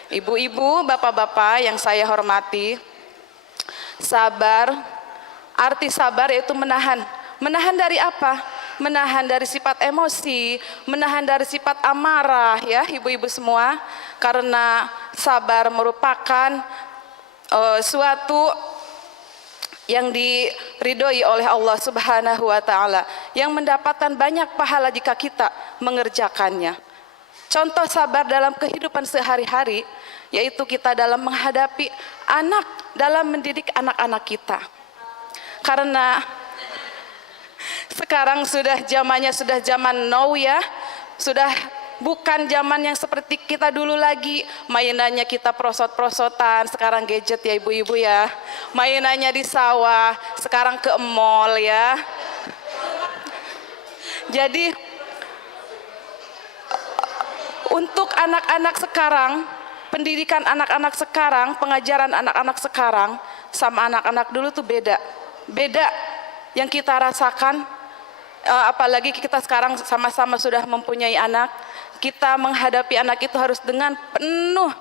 Ibu-ibu, bapak-bapak yang saya hormati, sabar, arti sabar yaitu menahan. Menahan dari apa? Menahan dari sifat emosi, menahan dari sifat amarah ya ibu-ibu semua. Karena sabar merupakan suatu yang diridhoi oleh Allah Subhanahu wa taala, yang mendapatkan banyak pahala jika kita mengerjakannya. Contoh sabar dalam kehidupan sehari-hari yaitu kita dalam menghadapi anak, dalam mendidik anak-anak kita. Karena sekarang zamannya sudah zaman now ya, sudah bukan zaman yang seperti kita dulu lagi. Mainannya kita prosot-prosotan, sekarang gadget ya ibu-ibu ya. Mainannya di sawah, sekarang ke mall ya. Jadi untuk anak-anak sekarang, pendidikan anak-anak sekarang, pengajaran anak-anak sekarang sama anak-anak dulu tuh beda. Beda yang kita rasakan, apalagi kita sekarang sama-sama sudah mempunyai anak. Kita menghadapi anak itu harus dengan penuh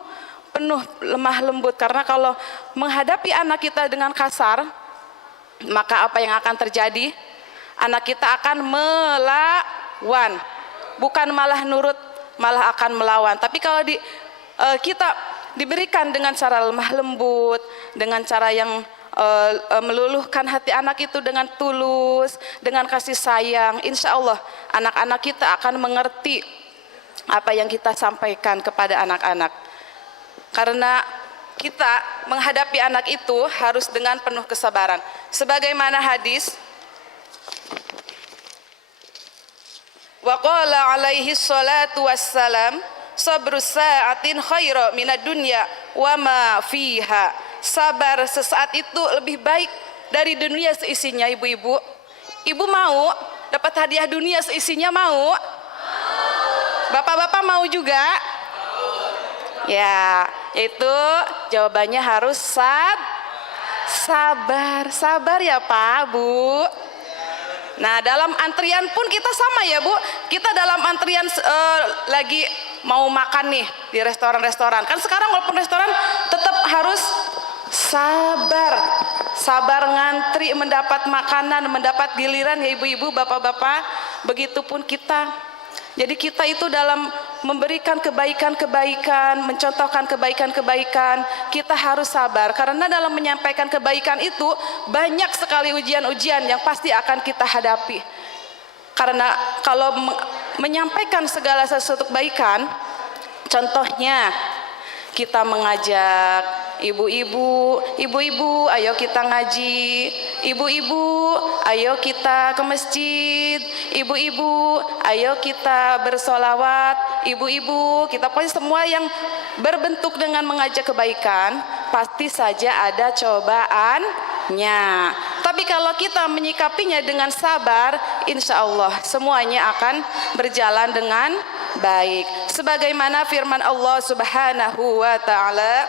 lemah lembut, karena kalau menghadapi anak kita dengan kasar, maka apa yang akan terjadi? Anak kita akan melawan, bukan malah nurut, malah akan melawan. Tapi kalau kita diberikan dengan cara lemah lembut, dengan cara yang meluluhkan hati anak itu dengan tulus, dengan kasih sayang, insya Allah anak-anak kita akan mengerti apa yang kita sampaikan kepada anak-anak. Karena kita menghadapi anak itu harus dengan penuh kesabaran. Sebagaimana hadis, wa qala alaihi salatu wassalam, sabrus sa'atin khairu minad dunya wa ma fiha. Sabar sesaat itu lebih baik dari dunia seisinya. Ibu-ibu, ibu mau dapat hadiah dunia seisinya? Mau? Bapak-bapak mau juga? Ya, itu jawabannya harus sabar. Sabar ya Pak, Bu. Nah, dalam antrian pun kita sama ya Bu. Kita dalam antrian lagi mau makan nih di restoran-restoran. Kan sekarang walaupun restoran tetap harus sabar ngantri mendapat makanan, mendapat giliran ya ibu-ibu, bapak-bapak. Begitupun kita. Jadi kita itu dalam memberikan kebaikan-kebaikan, mencontohkan kebaikan-kebaikan, kita harus sabar. Karena dalam menyampaikan kebaikan itu banyak sekali ujian-ujian yang pasti akan kita hadapi. Karena kalau menyampaikan segala sesuatu kebaikan, contohnya kita mengajak ibu-ibu, ayo kita ngaji, ibu-ibu, ayo kita ke masjid, ibu-ibu, ayo kita bersolawat, ibu-ibu, kita pokoknya semua yang berbentuk dengan mengajak kebaikan, pasti saja ada cobaannya. Tapi kalau kita menyikapinya dengan sabar, insya Allah semuanya akan berjalan dengan baik. Sebagaimana firman Allah Subhanahu wa ta'ala,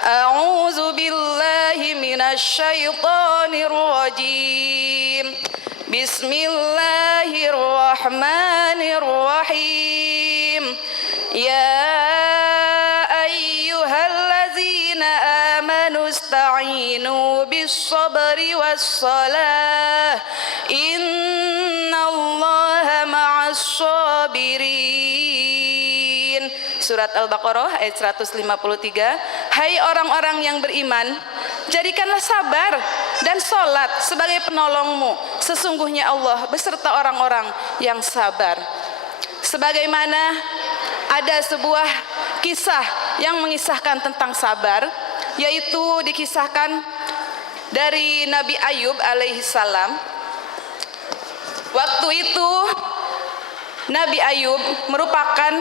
A'udzu billahi minasy syaithanir rajim. Bismillahirrahmanirrahim. Ya ayyuhallazina amanu ista'inu bis-sabri was-salah. Innallaha ma'as-sabirin. Surat Al-Baqarah ayat 153. Hai orang-orang yang beriman, jadikanlah sabar dan sholat sebagai penolongmu. Sesungguhnya Allah beserta orang-orang yang sabar. Sebagaimana ada sebuah kisah yang mengisahkan tentang sabar, yaitu dikisahkan dari Nabi Ayub alaihi salam. Waktu itu Nabi Ayub merupakan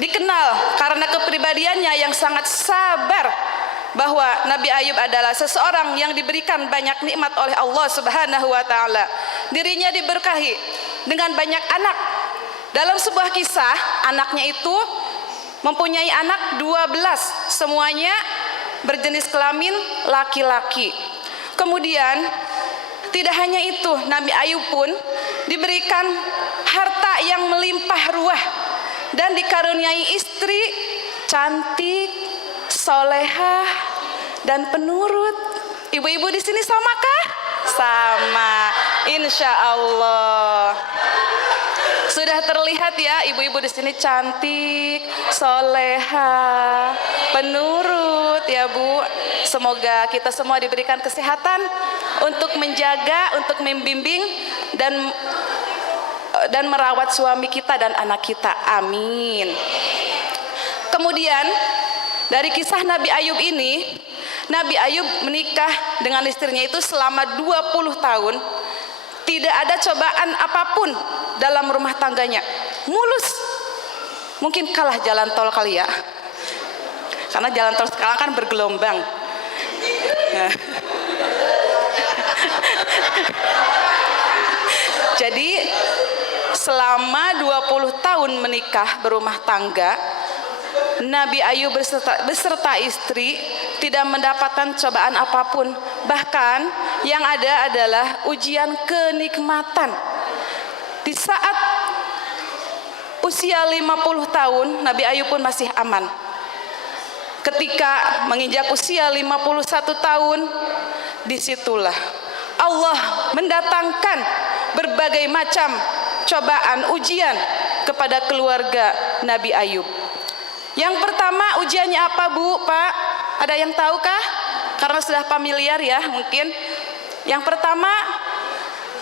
dikenal karena kepribadiannya yang sangat sabar, bahwa Nabi Ayub adalah seseorang yang diberikan banyak nikmat oleh Allah Subhanahu wa ta'ala. Dirinya diberkahi dengan banyak anak. Dalam sebuah kisah, anaknya itu mempunyai anak 12, semuanya berjenis kelamin laki-laki. Kemudian tidak hanya itu, Nabi Ayub pun diberikan harta yang melimpah ruah dan dikaruniai istri cantik, solehah, dan penurut. Ibu-ibu di sini samakah? Sama, insya Allah. Sudah terlihat ya, ibu-ibu di sini cantik, solehah, penurut ya Bu. Semoga kita semua diberikan kesehatan untuk menjaga, untuk membimbing dan merawat suami kita dan anak kita. Amin. Kemudian dari kisah Nabi Ayub ini, Nabi Ayub menikah dengan istrinya itu selama 20 tahun. Tidak ada cobaan apapun dalam rumah tangganya. Mulus. Mungkin kalah jalan tol kali ya. Karena jalan tol sekarang kan bergelombang. Jadi selama 20 tahun menikah berumah tangga, Nabi Ayub beserta istri tidak mendapatkan cobaan apapun. Bahkan yang ada adalah ujian kenikmatan. Di saat usia 50 tahun, Nabi Ayub pun masih aman. Ketika menginjak usia 51 tahun, disitulah Allah mendatangkan berbagai macam cobaan, ujian kepada keluarga Nabi Ayub. Yang pertama ujiannya apa Bu, Pak? Ada yang tahukah? Karena sudah familiar ya mungkin. Yang pertama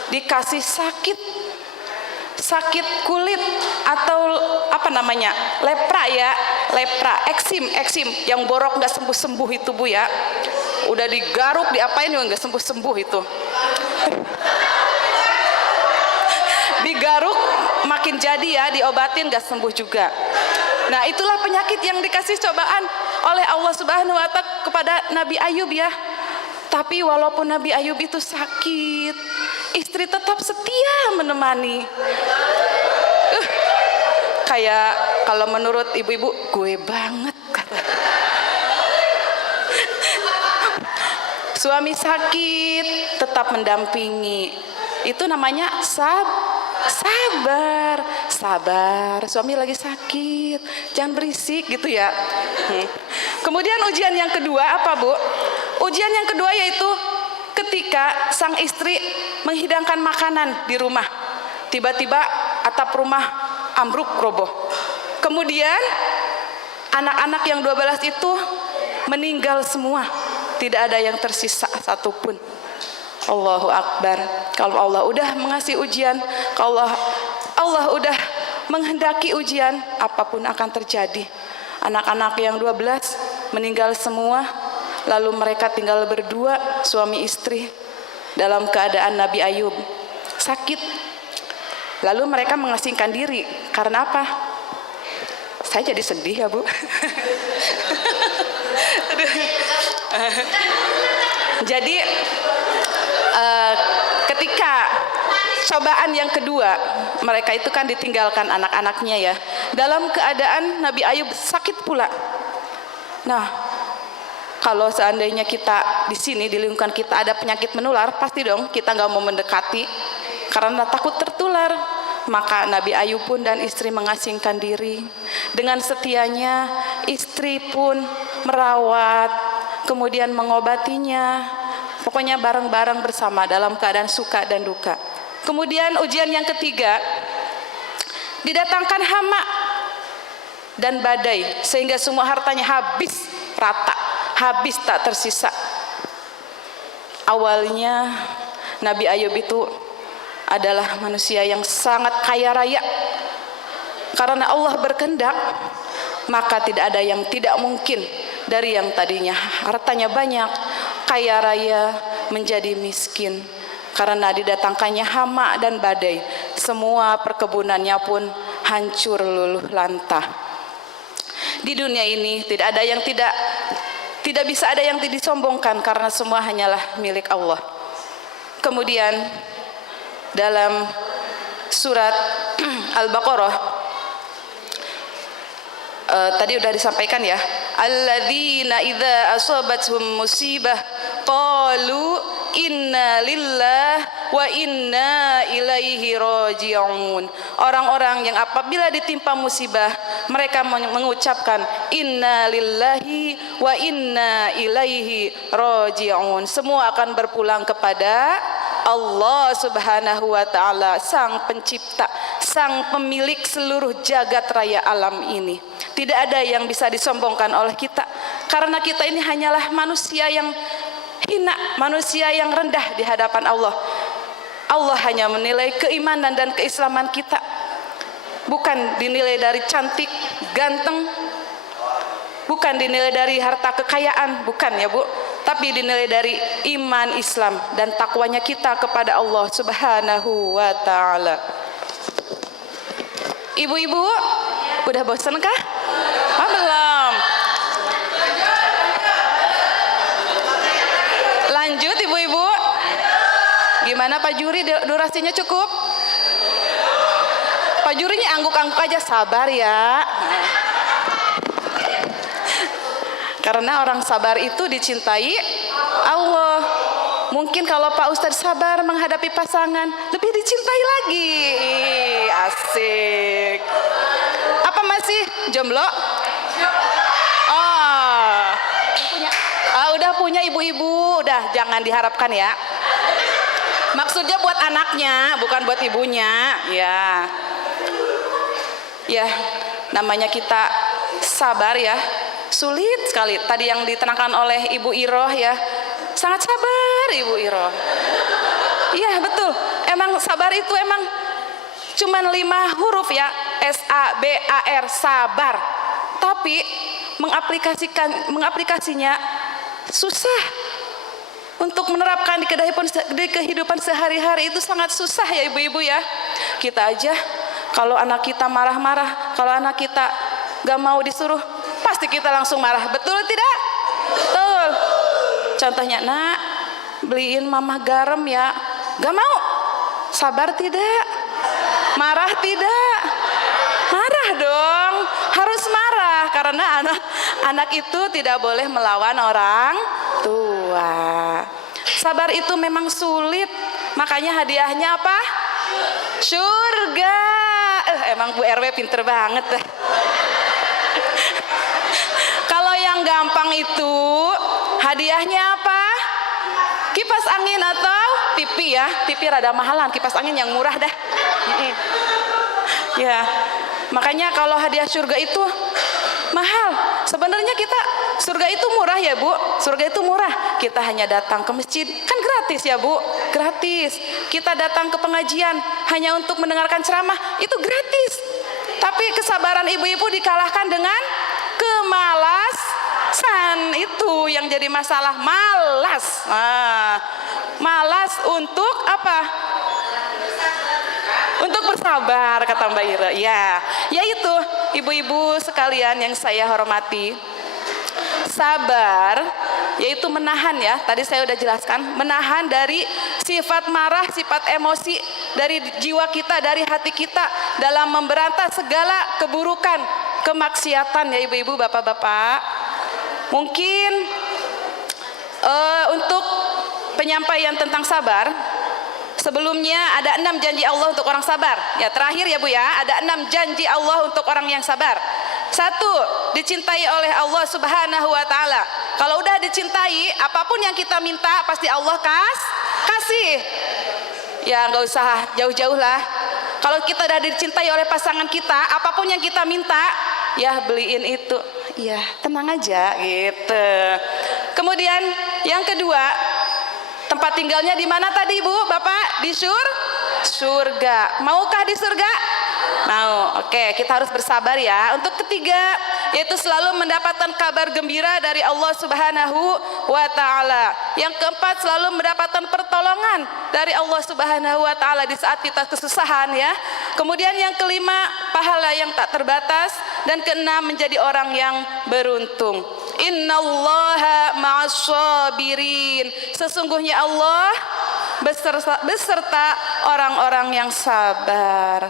dikasih sakit. sakit kulit atau apa namanya, lepra ya, lepra, eksim yang borok nggak sembuh-sembuh itu Bu ya, udah digaruk diapain juga nggak sembuh-sembuh itu, digaruk makin jadi ya, diobatin nggak sembuh juga. Nah itulah penyakit yang dikasih cobaan oleh Allah Subhanahu wa Ta'ala kepada Nabi Ayub ya. Tapi walaupun Nabi Ayub itu sakit, istri tetap setia menemani. Kayak kalau menurut ibu-ibu, gue banget kata. Suami sakit, tetap mendampingi. Itu namanya sabar. Suami lagi sakit, jangan berisik gitu ya. Kemudian ujian yang kedua apa Bu? Ujian yang kedua yaitu ketika sang istri menghidangkan makanan di rumah, tiba-tiba atap rumah ambruk roboh. Kemudian anak-anak yang 12 itu meninggal semua, tidak ada yang tersisa satupun. Allahu Akbar. Kalau Allah udah mengasih ujian, kalau Allah udah menghendaki ujian, apapun akan terjadi. Anak-anak yang 12 meninggal semua, lalu mereka tinggal berdua, suami istri, dalam keadaan Nabi Ayub sakit. Lalu mereka mengasingkan diri. Karena apa? Saya jadi sedih ya Bu. Jadi ketika cobaan yang kedua, mereka itu kan ditinggalkan anak-anaknya ya, dalam keadaan Nabi Ayub sakit pula. Nah, kalau seandainya kita di sini di lingkungan kita ada penyakit menular, pasti dong kita nggak mau mendekati karena takut tertular. Maka Nabi Ayub pun dan istri mengasingkan diri. Dengan setianya istri pun merawat, kemudian mengobatinya. Pokoknya bareng-bareng bersama dalam keadaan suka dan duka. Kemudian ujian yang ketiga, didatangkan hama dan badai sehingga semua hartanya habis rata, habis tak tersisa. Awalnya Nabi Ayub itu adalah manusia yang sangat kaya raya. Karena Allah berkehendak, maka tidak ada yang tidak mungkin. Dari yang tadinya hartanya banyak, kaya raya, menjadi miskin. Karena didatangkannya hama dan badai, semua perkebunannya pun hancur luluh lantah. Di dunia ini tidak ada yang tidak bisa ada yang disombongkan, karena semua hanyalah milik Allah. Kemudian dalam surat Al-Baqarah tadi udah disampaikan ya, alladzina idza asabathum musibah qalu inna lillahi wa inna ilaihi raji'un. Orang-orang yang apabila ditimpa musibah, mereka mengucapkan inna lillahi wa inna ilaihi raji'un. Semua akan berpulang kepada Allah Subhanahu wa Ta'ala, sang pencipta, sang pemilik seluruh jagat raya alam ini. Tidak ada yang bisa disombongkan oleh kita, karena kita ini hanyalah manusia yang hina, manusia yang rendah di hadapan Allah. Allah hanya menilai keimanan dan keislaman kita, bukan dinilai dari cantik, ganteng, bukan dinilai dari harta kekayaan, bukan ya Bu, tapi dinilai dari iman Islam dan takwanya kita kepada Allah Subhanahu wa Ta'ala. Ibu-ibu, udah bosan kah? Belum. Lanjut ibu-ibu. Gimana Pak Juri, durasinya cukup? Pak Jurinya angguk-angguk aja, sabar ya. Karena orang sabar itu dicintai Allah. Mungkin kalau Pak Ustadz sabar menghadapi pasangan, lebih dicintai lagi. Asik. Apa masih jomblo? Udah punya ibu-ibu, udah jangan diharapkan ya. Maksudnya buat anaknya, bukan buat ibunya. Ya, namanya kita sabar ya. Sulit sekali. Tadi yang diterangkan oleh Ibu Iroh ya, sangat sabar Ibu Iroh. Iya betul. Emang sabar itu emang Cuman 5 huruf ya, S-A-B-A-R, sabar. Tapi mengaplikasinya susah. Untuk menerapkan di kehidupan sehari-hari itu sangat susah ya ibu-ibu ya. Kita aja kalau anak kita marah-marah, kalau anak kita gak mau disuruh, pasti kita langsung marah. Betul tidak? Betul. Contohnya, nak, beliin mama garam ya. Gak mau. Sabar tidak? Marah tidak? Marah dong. Harus marah karena anak itu tidak boleh melawan orang tua. Sabar itu memang sulit. Makanya hadiahnya apa? Surga. Emang Bu RW pinter banget deh. Kalau yang gampang itu hadiahnya apa? Kipas angin atau TV ya. TV rada mahalan, kipas angin yang murah dah. Ya, makanya kalau hadiah surga itu mahal. Sebenarnya surga itu murah ya Bu. Surga itu murah. Kita hanya datang ke masjid, kan gratis ya Bu. Gratis. Kita datang ke pengajian hanya untuk mendengarkan ceramah, itu gratis. Tapi kesabaran ibu-ibu dikalahkan dengan kemalasan. Itu yang jadi masalah, malas. Malas untuk apa? Untuk bersabar, kata Mbak Ira. Ya, yaitu ibu-ibu sekalian yang saya hormati. Sabar yaitu menahan ya. Tadi saya udah jelaskan, menahan dari sifat marah, sifat emosi dari jiwa kita, dari hati kita dalam memberantas segala keburukan, kemaksiatan ya ibu-ibu, bapak-bapak. Mungkin untuk penyampaian tentang sabar, sebelumnya ada 6 janji Allah untuk orang sabar. Ya, terakhir ya Bu ya, ada 6 janji Allah untuk orang yang sabar. 1, dicintai oleh Allah Subhanahu wa taala. Kalau udah dicintai, apapun yang kita minta pasti Allah kasih. Ya, nggak usah jauh-jauh lah. Kalau kita udah dicintai oleh pasangan kita, apapun yang kita minta, ya beliin itu. Ya, tenang aja gitu. Kemudian yang kedua, tempat tinggalnya di mana tadi Bu, Bapak? Di surga. Maukah di surga? Mau. Oke, kita harus bersabar ya. Untuk ketiga, yaitu selalu mendapatkan kabar gembira dari Allah Subhanahu wa taala. Yang keempat, selalu mendapatkan pertolongan dari Allah Subhanahu wa taala di saat kita kesusahan ya. Kemudian yang kelima, pahala yang tak terbatas, dan keenam, menjadi orang yang beruntung. Innallaha ma'as-sabirin. Sesungguhnya Allah beserta orang-orang yang sabar.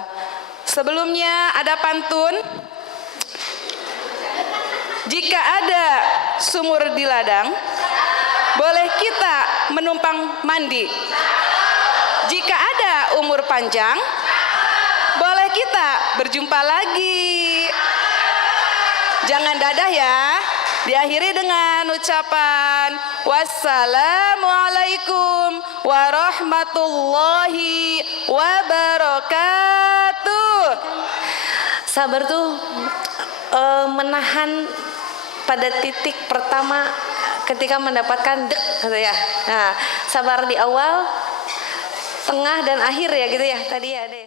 Sebelumnya ada pantun. Jika ada sumur di ladang, boleh kita menumpang mandi. Jika ada umur panjang, boleh kita berjumpa lagi. Jangan dadah ya. Diakhiri dengan ucapan wassalamualaikum warahmatullahi wabarakatuh. Sabar tuh menahan pada titik pertama ketika mendapatkan gitu ya. Nah, sabar di awal, tengah dan akhir ya gitu ya. Tadi ya ada.